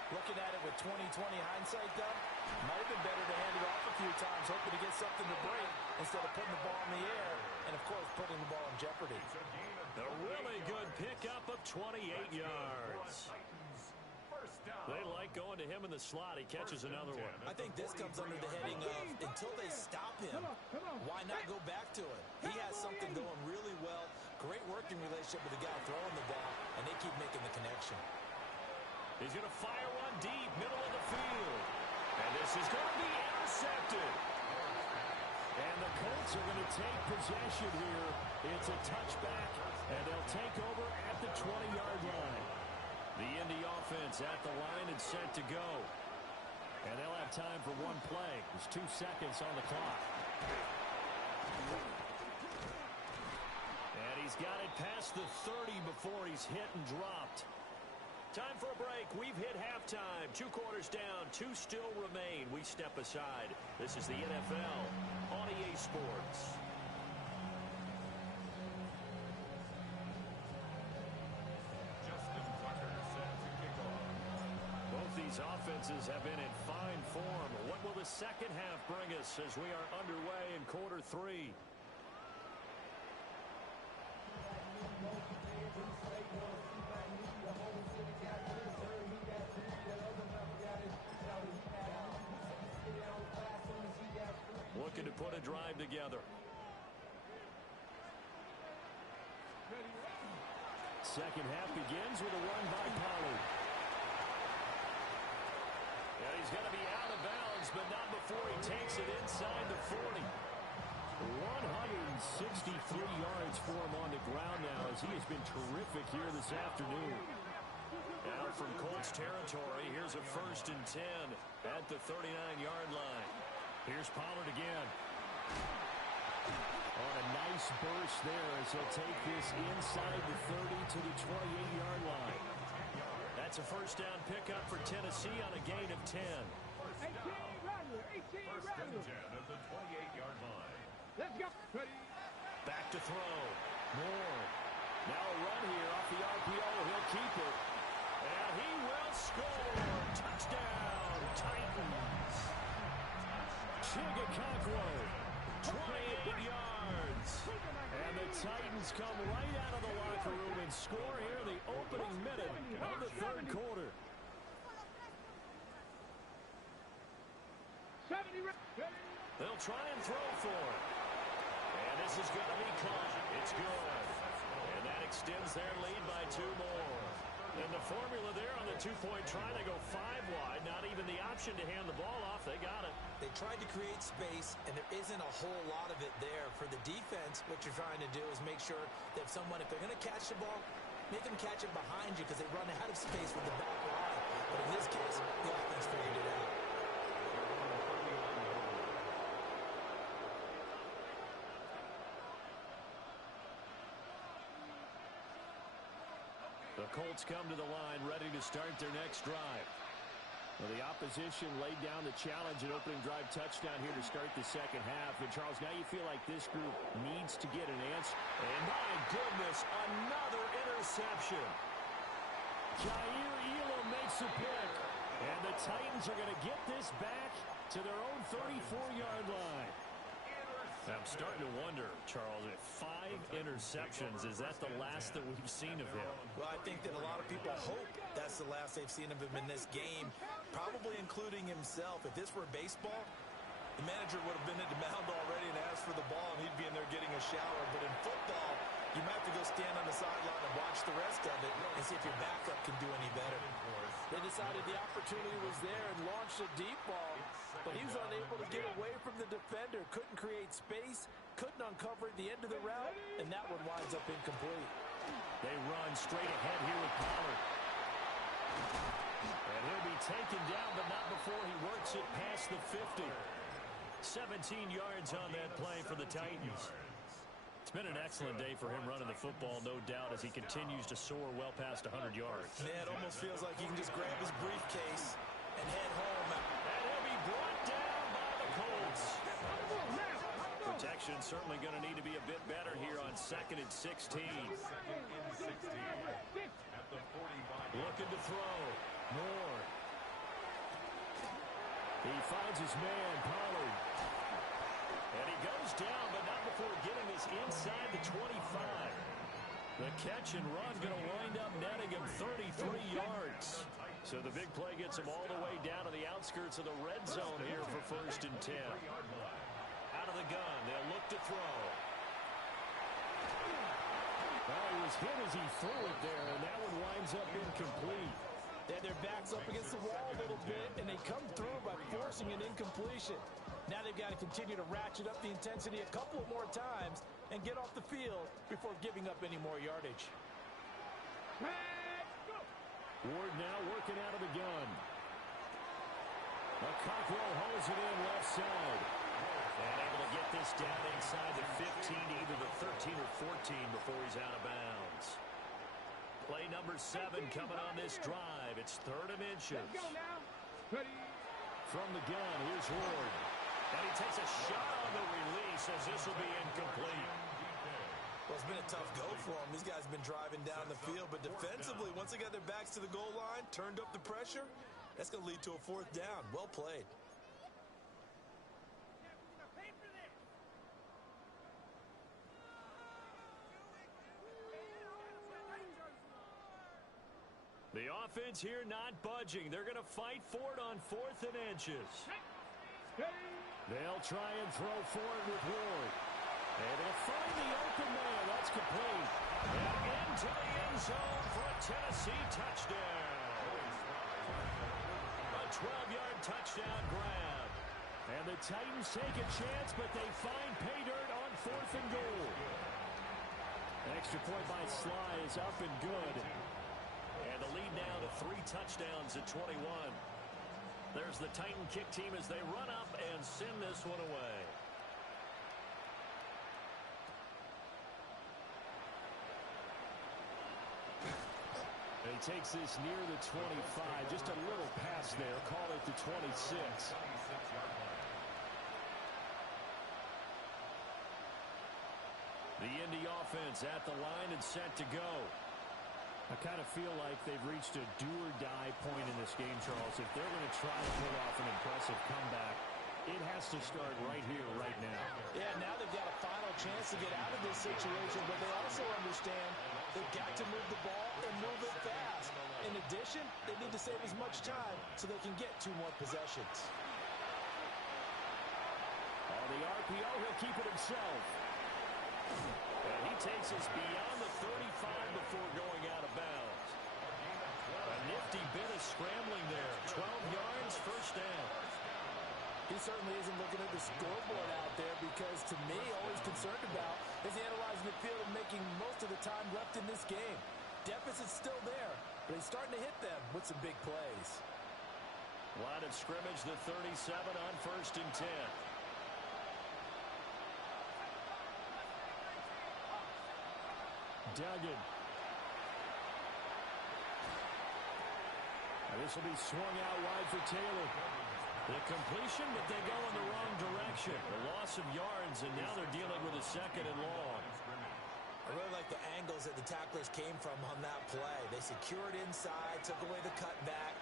Looking at it with 20/20 hindsight, though, might have been better to hand it off a few times, hoping to get something to break instead of putting the ball in the air and, of course, putting the ball in jeopardy. A really good pickup of 28 yards. They like going to him in the slot. He catches another one. I think this comes under the heading of until they stop him, why not go back to it? He has something going really well, great working relationship with the guy throwing the ball, and they keep making the connection. He's going to fire one deep, middle of the field. And this is going to be intercepted. And the Colts are going to take possession here. It's a touchback, and they'll take over at the 20-yard line. The Indy offense at the line and set to go. And they'll have time for one play. There's 2 seconds on the clock. And he's got it past the 30 before he's hit and dropped. Time for a break. We've hit halftime. 2 quarters down. 2 still remain. We step aside. This is the NFL on EA Sports. Both these offenses have been in fine form. What will the second half bring us as we are underway in quarter 3? Looking to put a drive together. Second half begins with a run by Pollard. Yeah, he's going to be out of bounds, but not before he takes it inside the 40. 163 yards for him on the ground now as he has been terrific here this afternoon. Now from Colts territory, here's a 1st and 10 at the 39-yard line. Here's Pollard again. On a nice burst there as he'll take this inside the 30 to the 28-yard line. That's a 1st down pickup for Tennessee on a gain of 10. 18 Rattler, 18 Rattler. 1st and 10 at the 28-yard line. Let's go. Ready. Back to throw. Moore. Now a run here off the RPO. He'll keep it. And he will score. Touchdown, Titans. Chigakakwo, 28 yards. And the Titans come right out of the locker room and score here in the opening minute of the 3rd quarter. 70 ready. They'll try and throw for it. And this is going to be caught. It's good. And that extends their lead by 2 more. And the formula there on the two-point try, they go 5 wide. Not even the option to hand the ball off. They got it. They tried to create space, and there isn't a whole lot of it there. For the defense, what you're trying to do is make sure that if they're going to catch the ball, make them catch it behind you because they run out of space with the back line. But in this case, the offense figured it out. The Colts come to the line ready to start their next drive. Well, the opposition laid down the challenge at opening drive touchdown here to start the second half. And, Charles, now you feel like this group needs to get an answer. And, my goodness, another interception. Jair Elam makes a pick. And the Titans are going to get this back to their own 34-yard line. I'm starting to wonder, Charles, if 5 interceptions, is that the last that we've seen of him? Well, I think that a lot of people hope that's the last they've seen of him in this game, probably including himself. If this were baseball, the manager would have been at the mound already and asked for the ball, and he'd be in there getting a shower. But in football, you might have to go stand on the sideline and watch the rest of it and see if your backup can do any better. They decided the opportunity was there and launched a deep ball, but he was unable to get away from the defender, couldn't create space, couldn't uncover the end of the route, and that one winds up incomplete. They run straight ahead here with Pollard. And he'll be taken down, but not before he works it past the 50. 17 yards on that play for the Titans. It's been an excellent day for him running the football, no doubt, as he continues to soar well past 100 yards. Yeah, it almost feels like he can just grab his briefcase and head home. And he'll be brought down by the Colts. Protection certainly going to need to be a bit better here on 2nd and 16. Looking to throw. Moore. He finds his man, Pollard. And he goes down, but not before getting this inside the 25. The catch and run going to wind up netting him 33 yards. So the big play gets him all the way down to the outskirts of the red zone here for 1st and 10. Out of the gun, they'll look to throw. Well, he was hit as he threw it there, and that one winds up incomplete. They had their backs up against the wall a little bit, and they come through by forcing an incompletion. Now they've got to continue to ratchet up the intensity a couple of more times and get off the field before giving up any more yardage. Ward now working out of the gun. Cockrell holds it in left side. And able to get this down inside the 15, either the 13 or 14 before he's out of bounds. Play number 7 coming on this drive. It's 3rd and inches. From the gun, here's Ward. And he takes a shot on the release as this will be incomplete. Well, it's been a tough go for them. These guys have been driving down the field, but defensively, once they got their backs to the goal line, turned up the pressure, that's going to lead to a 4th down. Well played. The offense here not budging. They're going to fight for it on 4th and inches. They'll try and throw for it with Ward. And they'll find the open man. That's complete. And into the end zone for a Tennessee touchdown. A 12-yard touchdown grab. And the Titans take a chance, but they find pay dirt on 4th and goal. An extra point by Sly is up and good. And the lead now to 3 touchdowns at 21. There's the Titan kick team as they run up and send this one away. And he takes this near the 25. Just a little pass there. Call it the 26. The Indy offense at the line and set to go. I kind of feel like they've reached a do-or-die point in this game, Charles. If they're going to try to pull off an impressive comeback, it has to start right here, right now. Yeah, now they've got a final chance to get out of this situation, but they also understand they've got to move the ball and move it fast. In addition, they need to save as much time so they can get 2 more possessions. On the RPO, he'll keep it himself. And he takes us beyond the 35 before going out of bounds. He certainly isn't looking at the scoreboard out there because, to me, all he's concerned about is analyzing the field and making most of the time left in this game. Deficit's still there, but he's starting to hit them with some big plays. Line of scrimmage, the 37 on 1st and 10. Duggan. This will be swung out wide for Taylor. The completion, but they go in the wrong direction. The loss of yards, and now they're dealing with a 2nd and long. I really like the angles that the tacklers came from on that play. They secured inside, took away the cutback.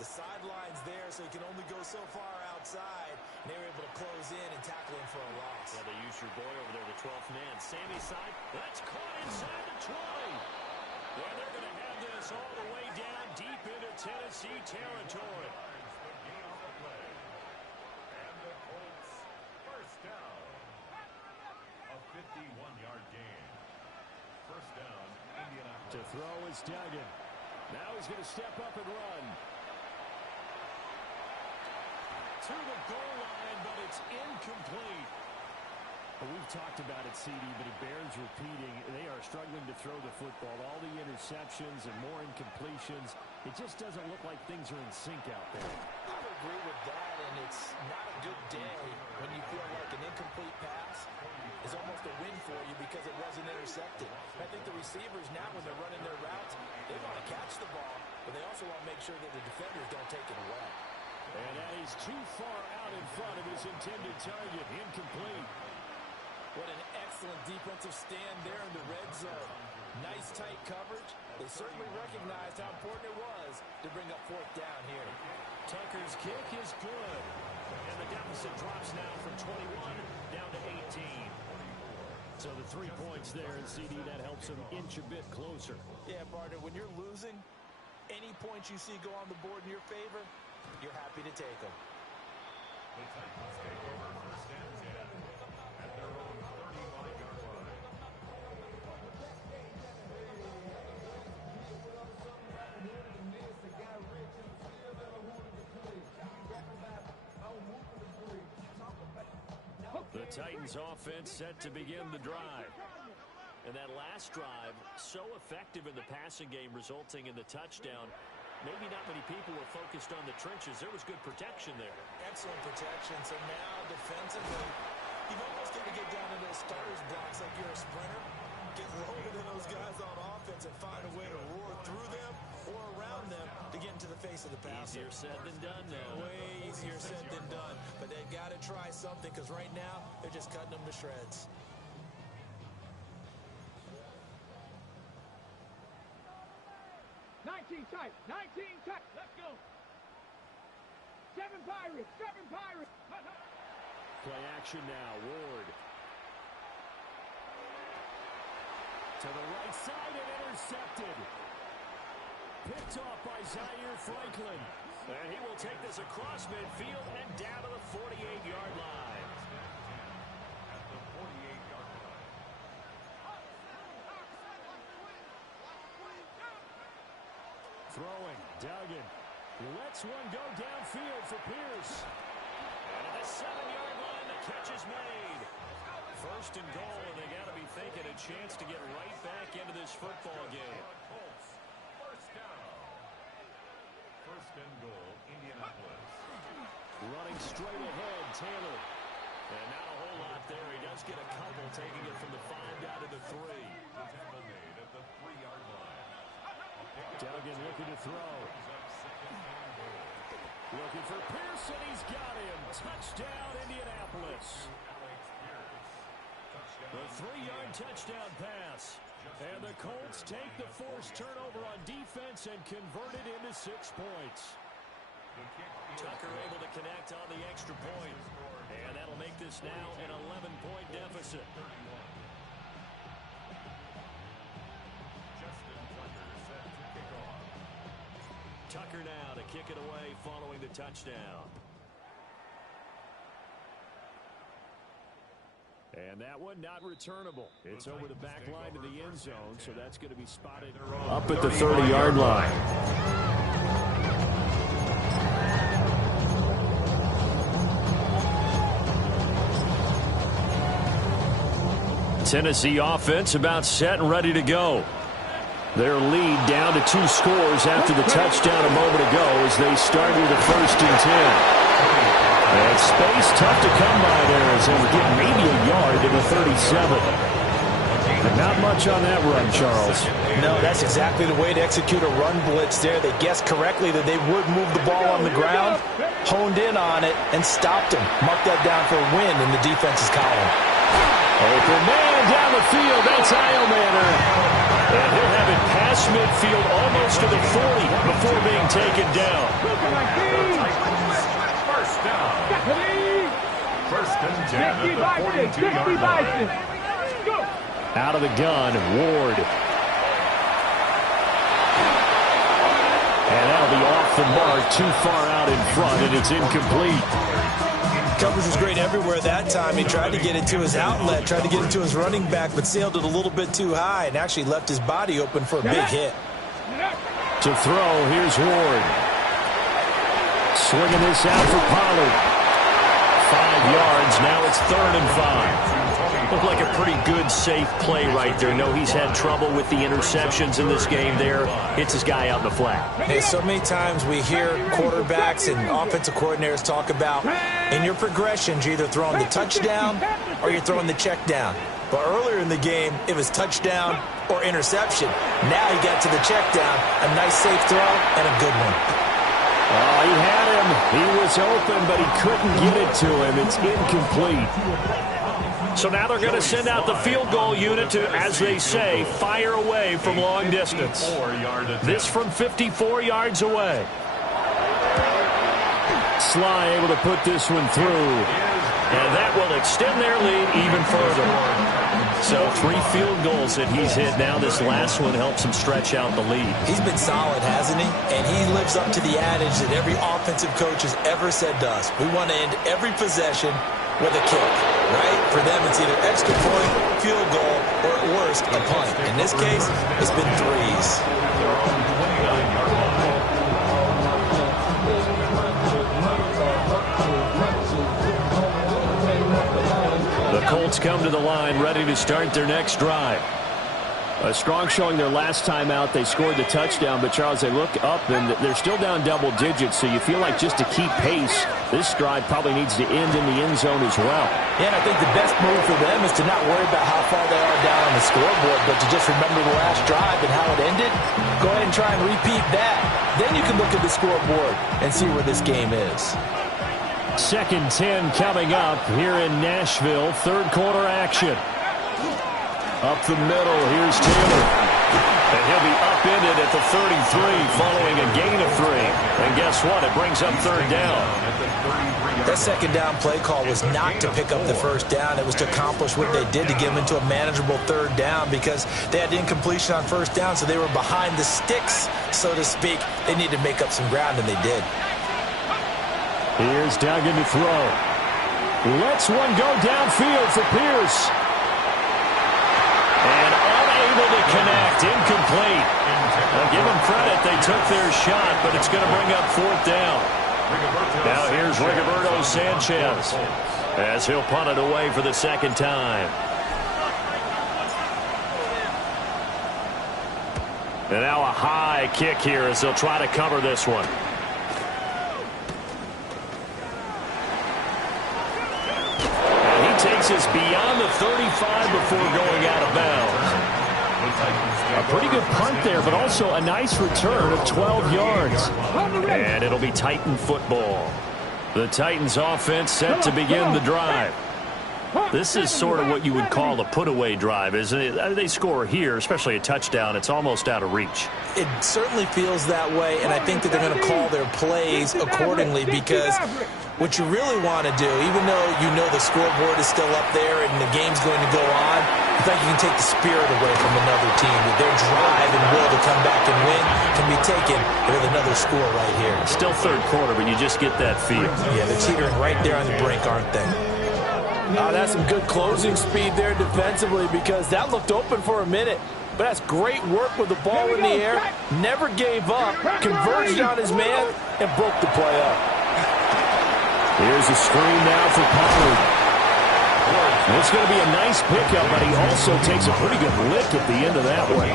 The sideline's there, so he can only go so far outside. And they were able to close in and tackle him for a loss. Yeah, they used your boy over there, the 12th man. Sammy's side. That's caught inside the 20. Yeah, they're going to have this all the way down deep into Tennessee territory. And the Colts, first down. A 51-yard gain. First down, Indianapolis. To throw is Duggan. Now he's going to step up and run. To the goal line, but it's incomplete. Well, we've talked about it, CD, but it bears repeating. They are struggling to throw the football. All the interceptions and more incompletions. It just doesn't look like things are in sync out there. I would agree with that, and it's not a good day when you feel like an incomplete pass is almost a win for you because it wasn't intercepted. I think the receivers now, when they're running their routes, they want to catch the ball, but they also want to make sure that the defenders don't take it away. And that is too far out in front of his intended target. Incomplete. What an excellent defensive stand there in the red zone. Nice tight coverage. They certainly recognized how important it was to bring up 4th down here. Tucker's kick is good. And the deficit drops now from 21 down to 18. So the 3 points there, and CD, that helps them inch a bit closer. Yeah, partner, when you're losing, any points you see go on the board in your favor, you're happy to take them. The Titans take over 1st and 10 at their own 35-yard line. The Titans offense set to begin the drive. And that last drive, so effective in the passing game, resulting in the touchdown. Maybe not many people were focused on the trenches. There was good protection there. Excellent protection. So now defensively, you've almost got to get down to those starters blocks like you're a sprinter. Get lower than those guys on offense and find a way to roar through them or around them to get into the face of the passer. Easier said than done now. Way easier said than done. But they've got to try something because right now they're just cutting them to shreds. Tight, 19 tight. Let's go. 7 Pirates, 7 Pirates. Play action now, Ward. To the right side and intercepted. Picked off by Zaire Franklin. And he will take this across midfield and down to the 48-yard line. At the 48-yard line. Throwing, Duggan. Lets one go downfield for Pierce. And at the 7-yard line, the catch is made. 1st and goal, and they got to be thinking a chance to get right back into this football game. Colts, first down. 1st and goal, Indianapolis. Running straight ahead, Taylor. And not a whole lot there. He does get a couple, taking it from the 5 down to the 3. The tackle made at the 3-yard line. Duggan looking to throw. Looking for Pearson. He's got him. Touchdown, Indianapolis. The 3-yard touchdown pass. And the Colts take the forced turnover on defense and convert it into 6 points. Tucker able to connect on the extra point. And that'll make this now an 11-point deficit. Tucker now to kick it away following the touchdown. And that one not returnable. It's over the back line to the end zone, so that's going to be spotted up at the 30-yard line. Tennessee offense about set and ready to go. Their lead down to 2 scores after the touchdown a moment ago as they start with a 1st and 10. And space tough to come by there as they'll get maybe a yard to the 37. But not much on that run, Charles. No, that's exactly the way to execute a run blitz there. They guessed correctly that they would move the ball on the ground, honed in on it, and stopped him. Marked that down for a win in the defense's column. Open man down the field. That's Eilmanner. And he'll have it past midfield almost to the 40 before being taken down. First down. First and 10 at the 42-yard line. Out of the gun, Ward. And that'll be off the mark, too far out in front, and it's incomplete. Coverage was great everywhere that time. He tried to get it to his outlet, tried to get it to his running back, but sailed it a little bit too high and actually left his body open for a big hit. To throw, here's Ward. Swinging this out for Pollard. 5 yards, now it's 3rd and 5. Looked like a pretty good, safe play right there. No, he's had trouble with the interceptions in this game there. Hits his guy out in the flat. Hey, so many times we hear quarterbacks and offensive coordinators talk about in your progressions, you're either throwing the touchdown or you're throwing the check down. But earlier in the game, it was touchdown or interception. Now he got to the check down, a nice safe throw, and a good one. Oh, he had him. He was open, but he couldn't get it to him. It's incomplete. So now they're going to send out the field goal unit to, as they say, fire away from long distance. This from 54 yards away. Sly able to put this one through. And that will extend their lead even further. So 3 field goals that he's hit now. This last one helps him stretch out the lead. He's been solid, hasn't he? And he lives up to the adage that every offensive coach has ever said to us. We want to end every possession with a kick, right? For them, it's either extra point, field goal, or at worst, a punt. In this case, it's been 3s. The Colts come to the line, ready to start their next drive. A strong showing their last time out. They scored the touchdown, but, Charles, they look up, and they're still down double digits, so you feel like just to keep pace, this drive probably needs to end in the end zone as well. Yeah, and I think the best move for them is to not worry about how far they are down on the scoreboard, but to just remember the last drive and how it ended. Go ahead and try and repeat that. Then you can look at the scoreboard and see where this game is. 2nd 10 coming up here in Nashville. 3rd quarter action. Up the middle, here's Taylor. And he'll be upended at the 33 following a gain of 3. And guess what? It brings up 3rd down. That 2nd down play call was not to pick up the 1st down. It was to accomplish what they did to get them into a manageable 3rd down because they had incompletion on 1st down, so they were behind the sticks, so to speak. They needed to make up some ground, and they did. Here's Duggan to throw. Lets one go downfield for Pierce. And unable to connect. Incomplete. I'll give them credit. They took their shot, but it's going to bring up 4th down. Now here's Rigoberto Sanchez as he'll punt it away for the 2nd time. And now a high kick here as they'll try to cover this one. Takes us beyond the 35 before going out of bounds. A pretty good punt there, but also a nice return of 12 yards. And it'll be Titan football. The Titans offense set to begin the drive. This is sort of what you would call a put-away drive, isn't it? They score here, especially a touchdown. It's almost out of reach. It certainly feels that way, and I think that they're going to call their plays accordingly because what you really want to do, even though you know the scoreboard is still up there and the game's going to go on, I think you can take the spirit away from another team. That their drive and will to come back and win can be taken with another score right here. Still 3rd quarter, but you just get that feel. Yeah, they're teetering right there on the brink, aren't they? That's some good closing speed there defensively because that looked open for a minute. But that's great work with the ball in the air. Never gave up, converged on his man, and broke the play up. Here's a screen now for Pollard. It's going to be a nice pickup, but he also takes a pretty good lick at the end of that one.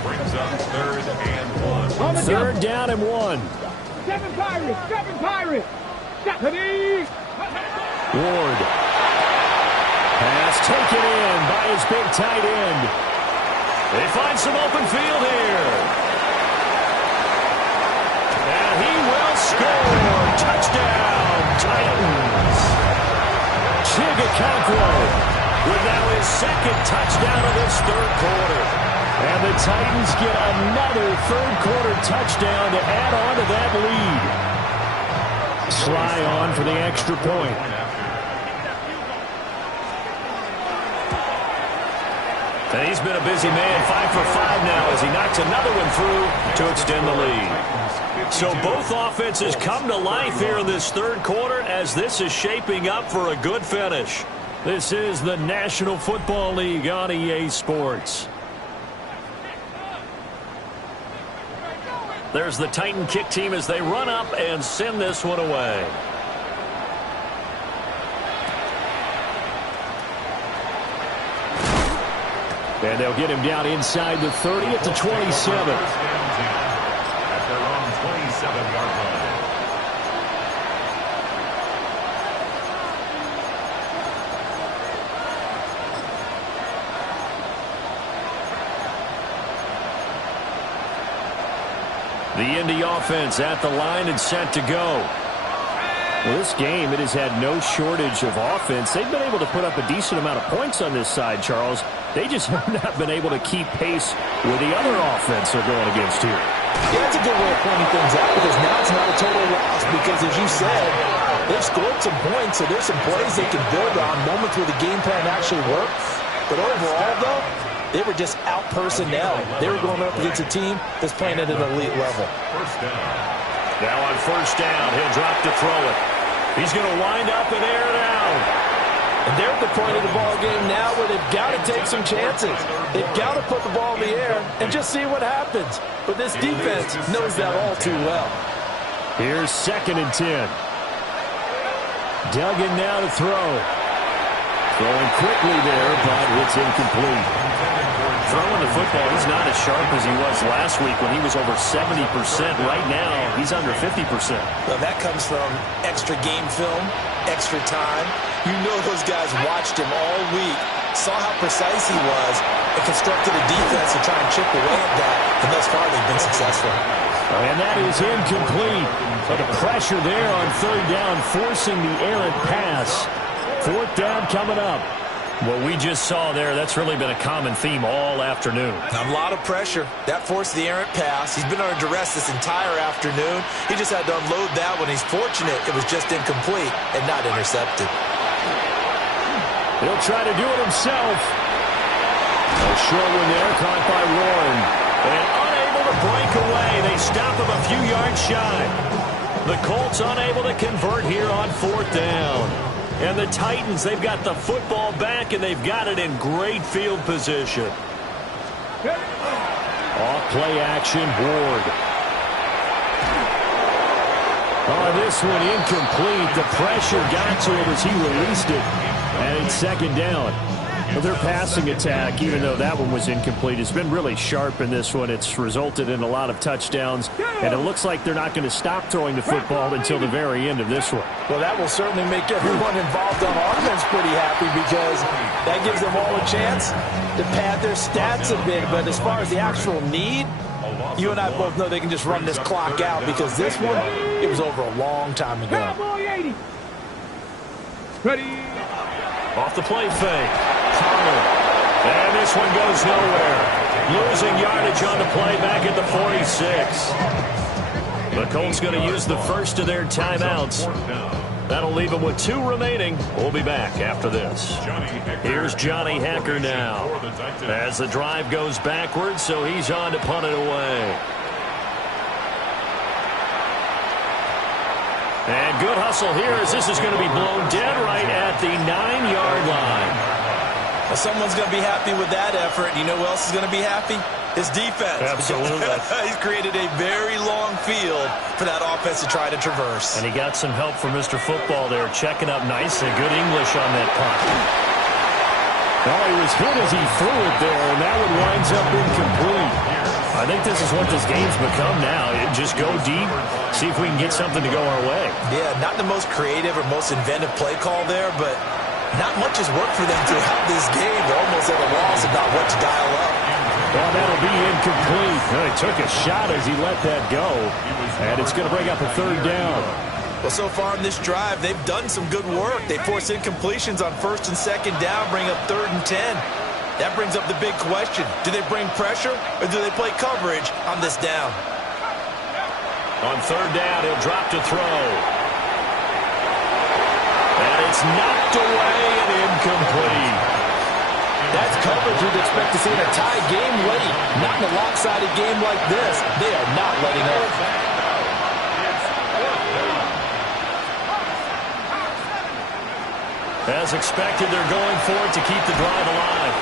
Brings up 3rd and 1. Third down and 1. 7 Pirates, 7 Pirates. Ward. Pass taken in by his big tight end. They find some open field here. And he will score. Touchdown, Titans. Chigakonkwo with now his second touchdown of this third quarter. And the Titans get another third quarter touchdown to add on to that lead. Sly on for the extra point. And he's been a busy man, 5 for 5 now as he knocks another one through to extend the lead. So both offenses come to life here in this third quarter as this is shaping up for a good finish. This is the National Football League on EA Sports. There's the Titan kick team as they run up and send this one away. And they'll get him down inside the 30 at the 27. At their own 27-yard line. The Indy offense at the line and set to go. Well, this game, it has had no shortage of offense. They've been able to put up a decent amount of points on this side, Charles. They just have not been able to keep pace with the other offense they're going against here. Yeah, that's a good way of pointing things out because now it's not a total loss because, as you said, they've scored some points, so there's some plays they can build on, moments where the game plan actually works. But overall, though, they were just out personnel. They were going up against a team that's playing at an elite level. First down. Now on first down, he'll drop to throw it. He's going to wind up and air it out. And they're at the point of the ball game now where they've got to take some chances. They've got to put the ball in the air and just see what happens. But this defense knows that all too well. Here's 2nd and 10. Duggan now to throw. Throwing quickly there, but it's incomplete. Throwing the football, he's not as sharp as he was last week when he was over 70%. Right now, he's under 50%. Well, that comes from extra game film, extra time. You know those guys watched him all week, saw how precise he was, and constructed a defense to try and chip away at that. And thus far, they've been successful. And that is incomplete. But the pressure there on third down, forcing the errant pass. Fourth down coming up. What we just saw there, that's really been a common theme all afternoon. A lot of pressure. That forced the errant pass. He's been under duress this entire afternoon. He just had to unload that one. He's fortunate it was just incomplete and not intercepted. He'll try to do it himself. A short one there, caught by Warren. And unable to break away. They stop him a few yards shy. The Colts unable to convert here on fourth down. And the Titans, they've got the football back, and they've got it in great field position. Off play action, Ward. Oh, this one incomplete. The pressure got to him as he released it. And it's 2nd down. Well, their passing attack, even though that one was incomplete, has been really sharp in this one. It's resulted in a lot of touchdowns, and it looks like they're not going to stop throwing the football until the very end of this one. Well, that will certainly make everyone involved on offense pretty happy because that gives them all a chance to pad their stats a bit. But as far as the actual need, you and I both know they can just run this clock out because this one, it was over a long time ago. Ready. Off the play fake. And this one goes nowhere. Losing yardage on the play back at the 46. The Colts going to use the first of their timeouts. That'll leave them with 2 remaining. We'll be back after this. Here's Johnny Hecker now. As the drive goes backwards, so he's on to punt it away. And good hustle here as this is going to be blown dead right at the 9-yard line. Well, someone's going to be happy with that effort. You know who else is going to be happy? His defense. Absolutely. He's created a very long field for that offense to try to traverse. And he got some help from Mr. Football there, checking up nicely. Good English on that punt. Well, he was hit as he threw it there, and that one winds up incomplete. I think this is what this game's become now. Just go deep, see if we can get something to go our way. Yeah, not the most creative or most inventive play call there, but not much has worked for them throughout this game. They're almost at a loss about what to dial up. Well, that'll be incomplete. Well, he took a shot as he let that go, and it's going to bring up a third down. Well, so far in this drive, they've done some good work. They force incompletions on first and second down, bring up 3rd and 10. That brings up the big question. Do they bring pressure, or do they play coverage on this down? On 3rd down, he'll drop to throw. And it's knocked away and incomplete. That's coverage you'd expect to see in a tie game late. Not in a lopsided game like this. They are not letting up. As expected, they're going for it to keep the drive alive.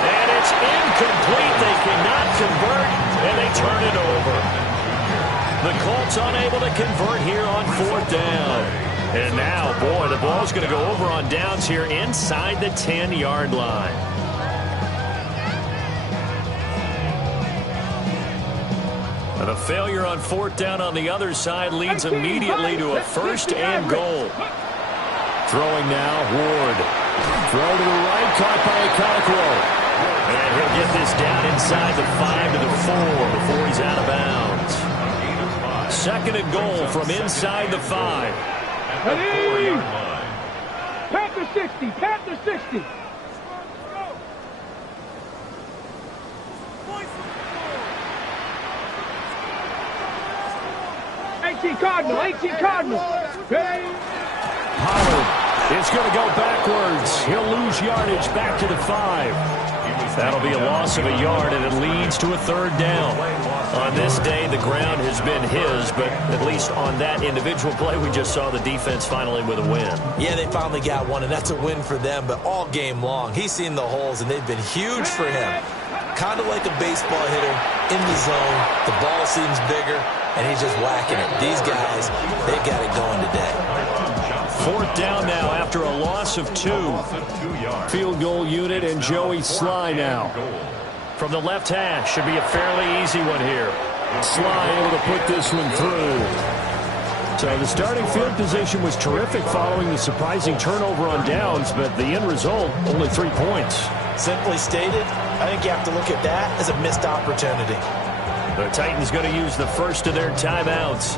And it's incomplete. They cannot convert, and they turn it over. The Colts unable to convert here on 4th down. And now, boy, the ball's going to go over on downs here inside the 10-yard line. And a failure on 4th down on the other side leads immediately to a 1st and goal. Throwing now, Ward. Throw to the right, caught by Okonkwo. And he'll get this down inside the 5 to the 4 before he's out of bounds. 2nd and goal from inside the 5. Ready? Panther 60, Panther 60. 18 Cardinal, 18 Cardinal. Ready? Pollard is going to go backwards. He'll lose yardage back to the 5. That'll be a loss of a yard, and it leads to a 3rd down. On this day, the ground has been his, but at least on that individual play, we just saw the defense finally with a win. Yeah, they finally got one, and that's a win for them, but all game long, he's seen the holes, and they've been huge for him. Kind of like a baseball hitter in the zone. The ball seems bigger, and he's just whacking it. These guys, they got it going today. 4th down now after a loss of 2. Field goal unit and Joey Sly now. From the left hash, should be a fairly easy one here. Sly able to put this one through. So the starting field position was terrific following the surprising turnover on downs, but the end result, only 3 points. Simply stated, I think you have to look at that as a missed opportunity. The Titans going to use the first of their timeouts.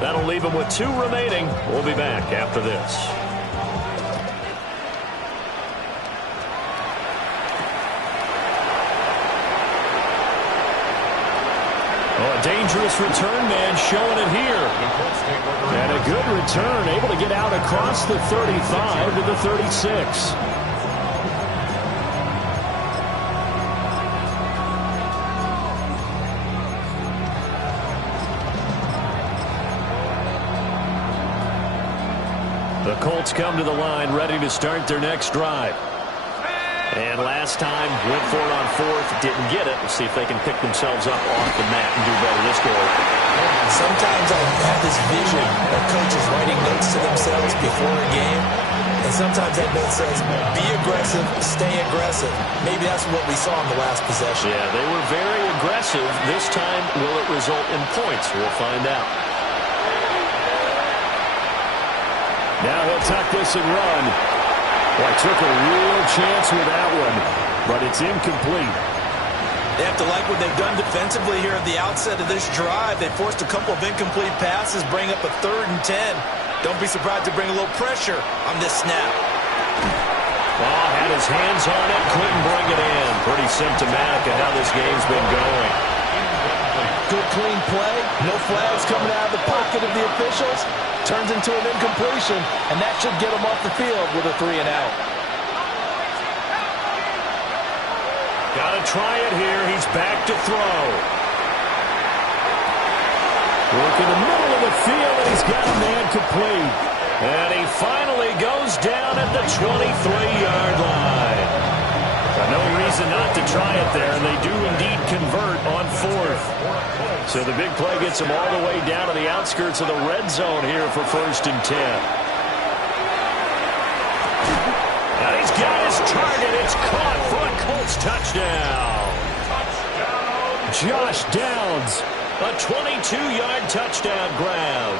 That'll leave them with 2 remaining. We'll be back after this. Oh, a dangerous return man showing it here. And a good return, able to get out across the 35 to the 36. The Colts come to the line ready to start their next drive. And last time, went for it on 4th, didn't get it. We'll see if they can pick themselves up off the mat and do better this go around. Sometimes I have this vision of coaches writing notes to themselves before a game, and sometimes that note says, be aggressive, stay aggressive. Maybe that's what we saw in the last possession. Yeah, they were very aggressive. This time, will it result in points? We'll find out. Now he'll tuck this and run. Well, took a real chance with that one, but it's incomplete. They have to like what they've done defensively here at the outset of this drive. They forced a couple of incomplete passes, bring up a 3rd and 10. Don't be surprised to bring a little pressure on this snap. Well, had his hands on it, couldn't bring it in. Pretty symptomatic of how this game's been going. Good clean play, no flags coming out of the pocket of the officials. Turns into an incompletion, and that should get him off the field with a 3 and out. Got to try it here. He's back to throw. Work in the middle of the field, and he's got a man complete. And he finally goes down at the 23-yard line. No reason not to try it there, and they do indeed convert on fourth. So the big play gets them all the way down to the outskirts of the red zone here for 1st and 10. And he's got his target. It's caught for a Colts touchdown. Josh Downs, a 22-yard touchdown grab.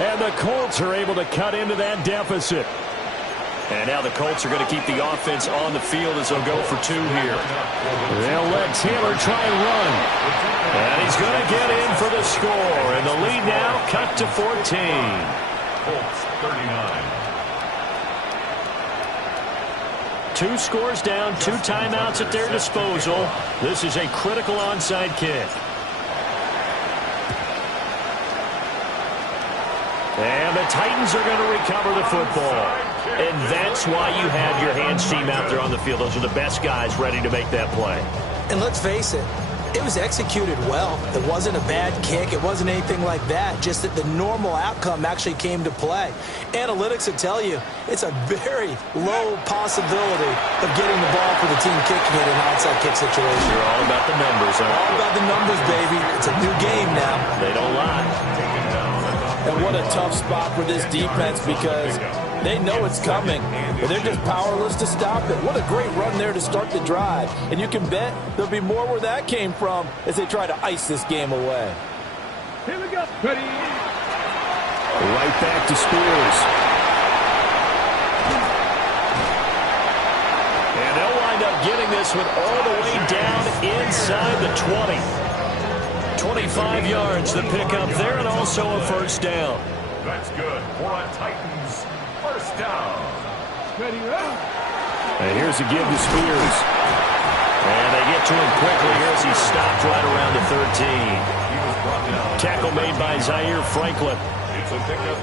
And the Colts are able to cut into that deficit. And now the Colts are going to keep the offense on the field as they'll go for 2 here. They'll let Taylor try and run. And he's going to get in for the score. And the lead now cut to 14. Colts 39. 2 scores down, 2 timeouts at their disposal. This is a critical onside kick. And the Titans are going to recover the football. And that's why you have your hands team out there on the field. Those are the best guys ready to make that play. And let's face it, it was executed well. It wasn't a bad kick. It wasn't anything like that. Just that the normal outcome actually came to play. Analytics will tell you it's a very low possibility of getting the ball for the team kicking it in an onside kick situation. You're all about the numbers, aren't you? All about the numbers, baby. It's a new game now. They don't lie. And what a tough spot for this defense because they know it's coming, but they're just powerless to stop it. What a great run there to start the drive. And you can bet there'll be more where that came from as they try to ice this game away. Here we go. Ready. Right back to Spears. And they'll wind up getting this one all the way down inside the 20. 25 yards the pickup there, and also a 1st down. That's good for a Titans 1st down. Ready, ready. And here's a give to Spears. And they get to him quickly here as he stopped right around the 13. Tackle made by Zaire Franklin.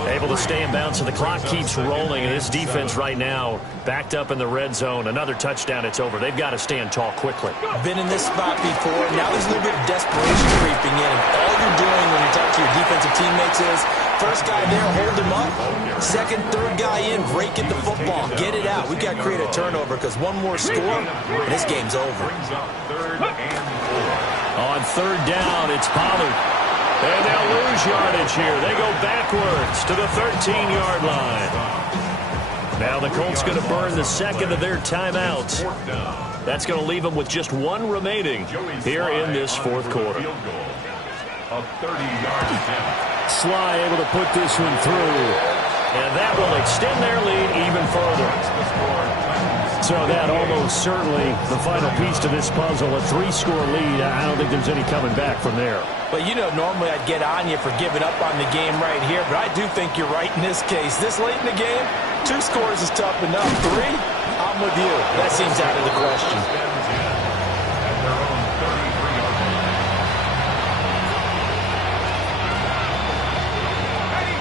Able to stay in bounds, so the clock keeps rolling. And this defense right now backed up in the red zone. Another touchdown, it's over. They've got to stand tall quickly. Been in this spot before. Now there's a little bit of desperation creeping in. And all you're doing when you talk to your defensive teammates is, first guy there, hold him up. Second, third guy in, break at the football. Get it out. We've got to create a turnover because one more score, and this game's over. On 3rd down, it's Pollard. And they'll lose yardage here. They go backwards to the 13-yard line. Now the Colts going to burn the second of their timeouts. That's going to leave them with just 1 remaining here in this 4th quarter. A 30-yard attempt. Sly able to put this one through. And that will extend their lead even further. So that almost certainly the final piece to this puzzle, a 3-score lead. I don't think there's any coming back from there. But, you know, normally I'd get on you for giving up on the game right here, but I do think you're right in this case. This late in the game, 2 scores is tough enough. 3, I'm with you. That seems out of the question.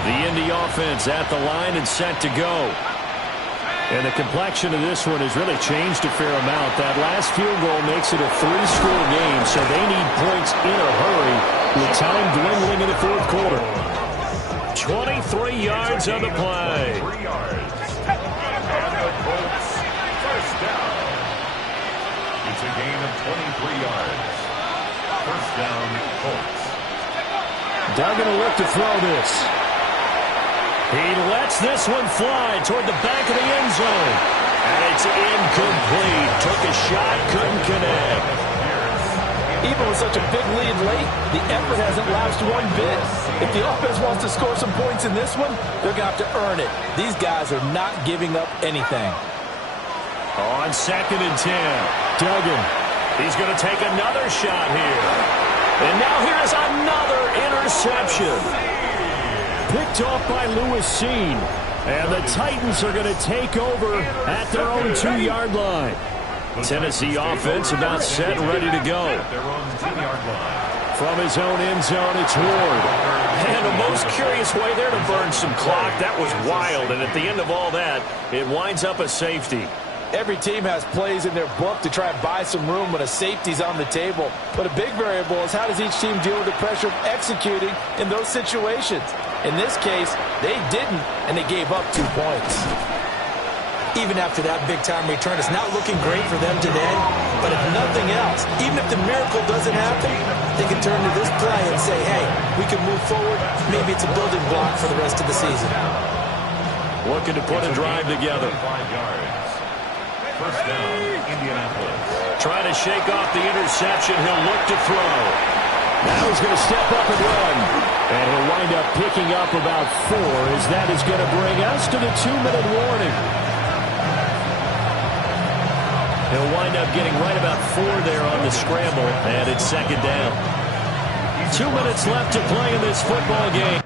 The Indy offense at the line and set to go. And the complexion of this one has really changed a fair amount. That last field goal makes it a 3-score game, so they need points in a hurry with time dwindling in the 4th quarter. 23 yards on the play. 3 yards. And the Colts 1st down. It's a gain of 23 yards. 1st down, Colts. Duggan will look to throw this. He lets this one fly toward the back of the end zone. And it's incomplete. Took a shot, couldn't connect. Even with such a big lead late, the effort hasn't lapsed 1 bit. If the offense wants to score some points in this one, they're going to have to earn it. These guys are not giving up anything. On 2nd and 10, Duggan. He's going to take another shot here. And now here's another interception. Picked off by Lewis Seen. And the Titans are going to take over at their own 2-yard line. Tennessee offense about set and ready to go. From his own end zone, it's Ward. And the most curious way there to burn some clock. That was wild. And at the end of all that, it winds up a safety. Every team has plays in their book to try and buy some room when a safety's on the table. But a big variable is how does each team deal with the pressure of executing in those situations. In this case, they didn't, and they gave up 2 points. Even after that big-time return, it's not looking great for them today. But if nothing else, even if the miracle doesn't happen, they can turn to this play and say, hey, we can move forward. Maybe it's a building block for the rest of the season. Looking to put a drive together. 5 yards. First down, Indianapolis. Trying to shake off the interception. He'll look to throw. Now he's going to step up and run. And he'll wind up picking up about 4 as that is going to bring us to the 2-minute warning. He'll wind up getting right about 4 there on the scramble, and it's second down. 2 minutes left to play in this football game.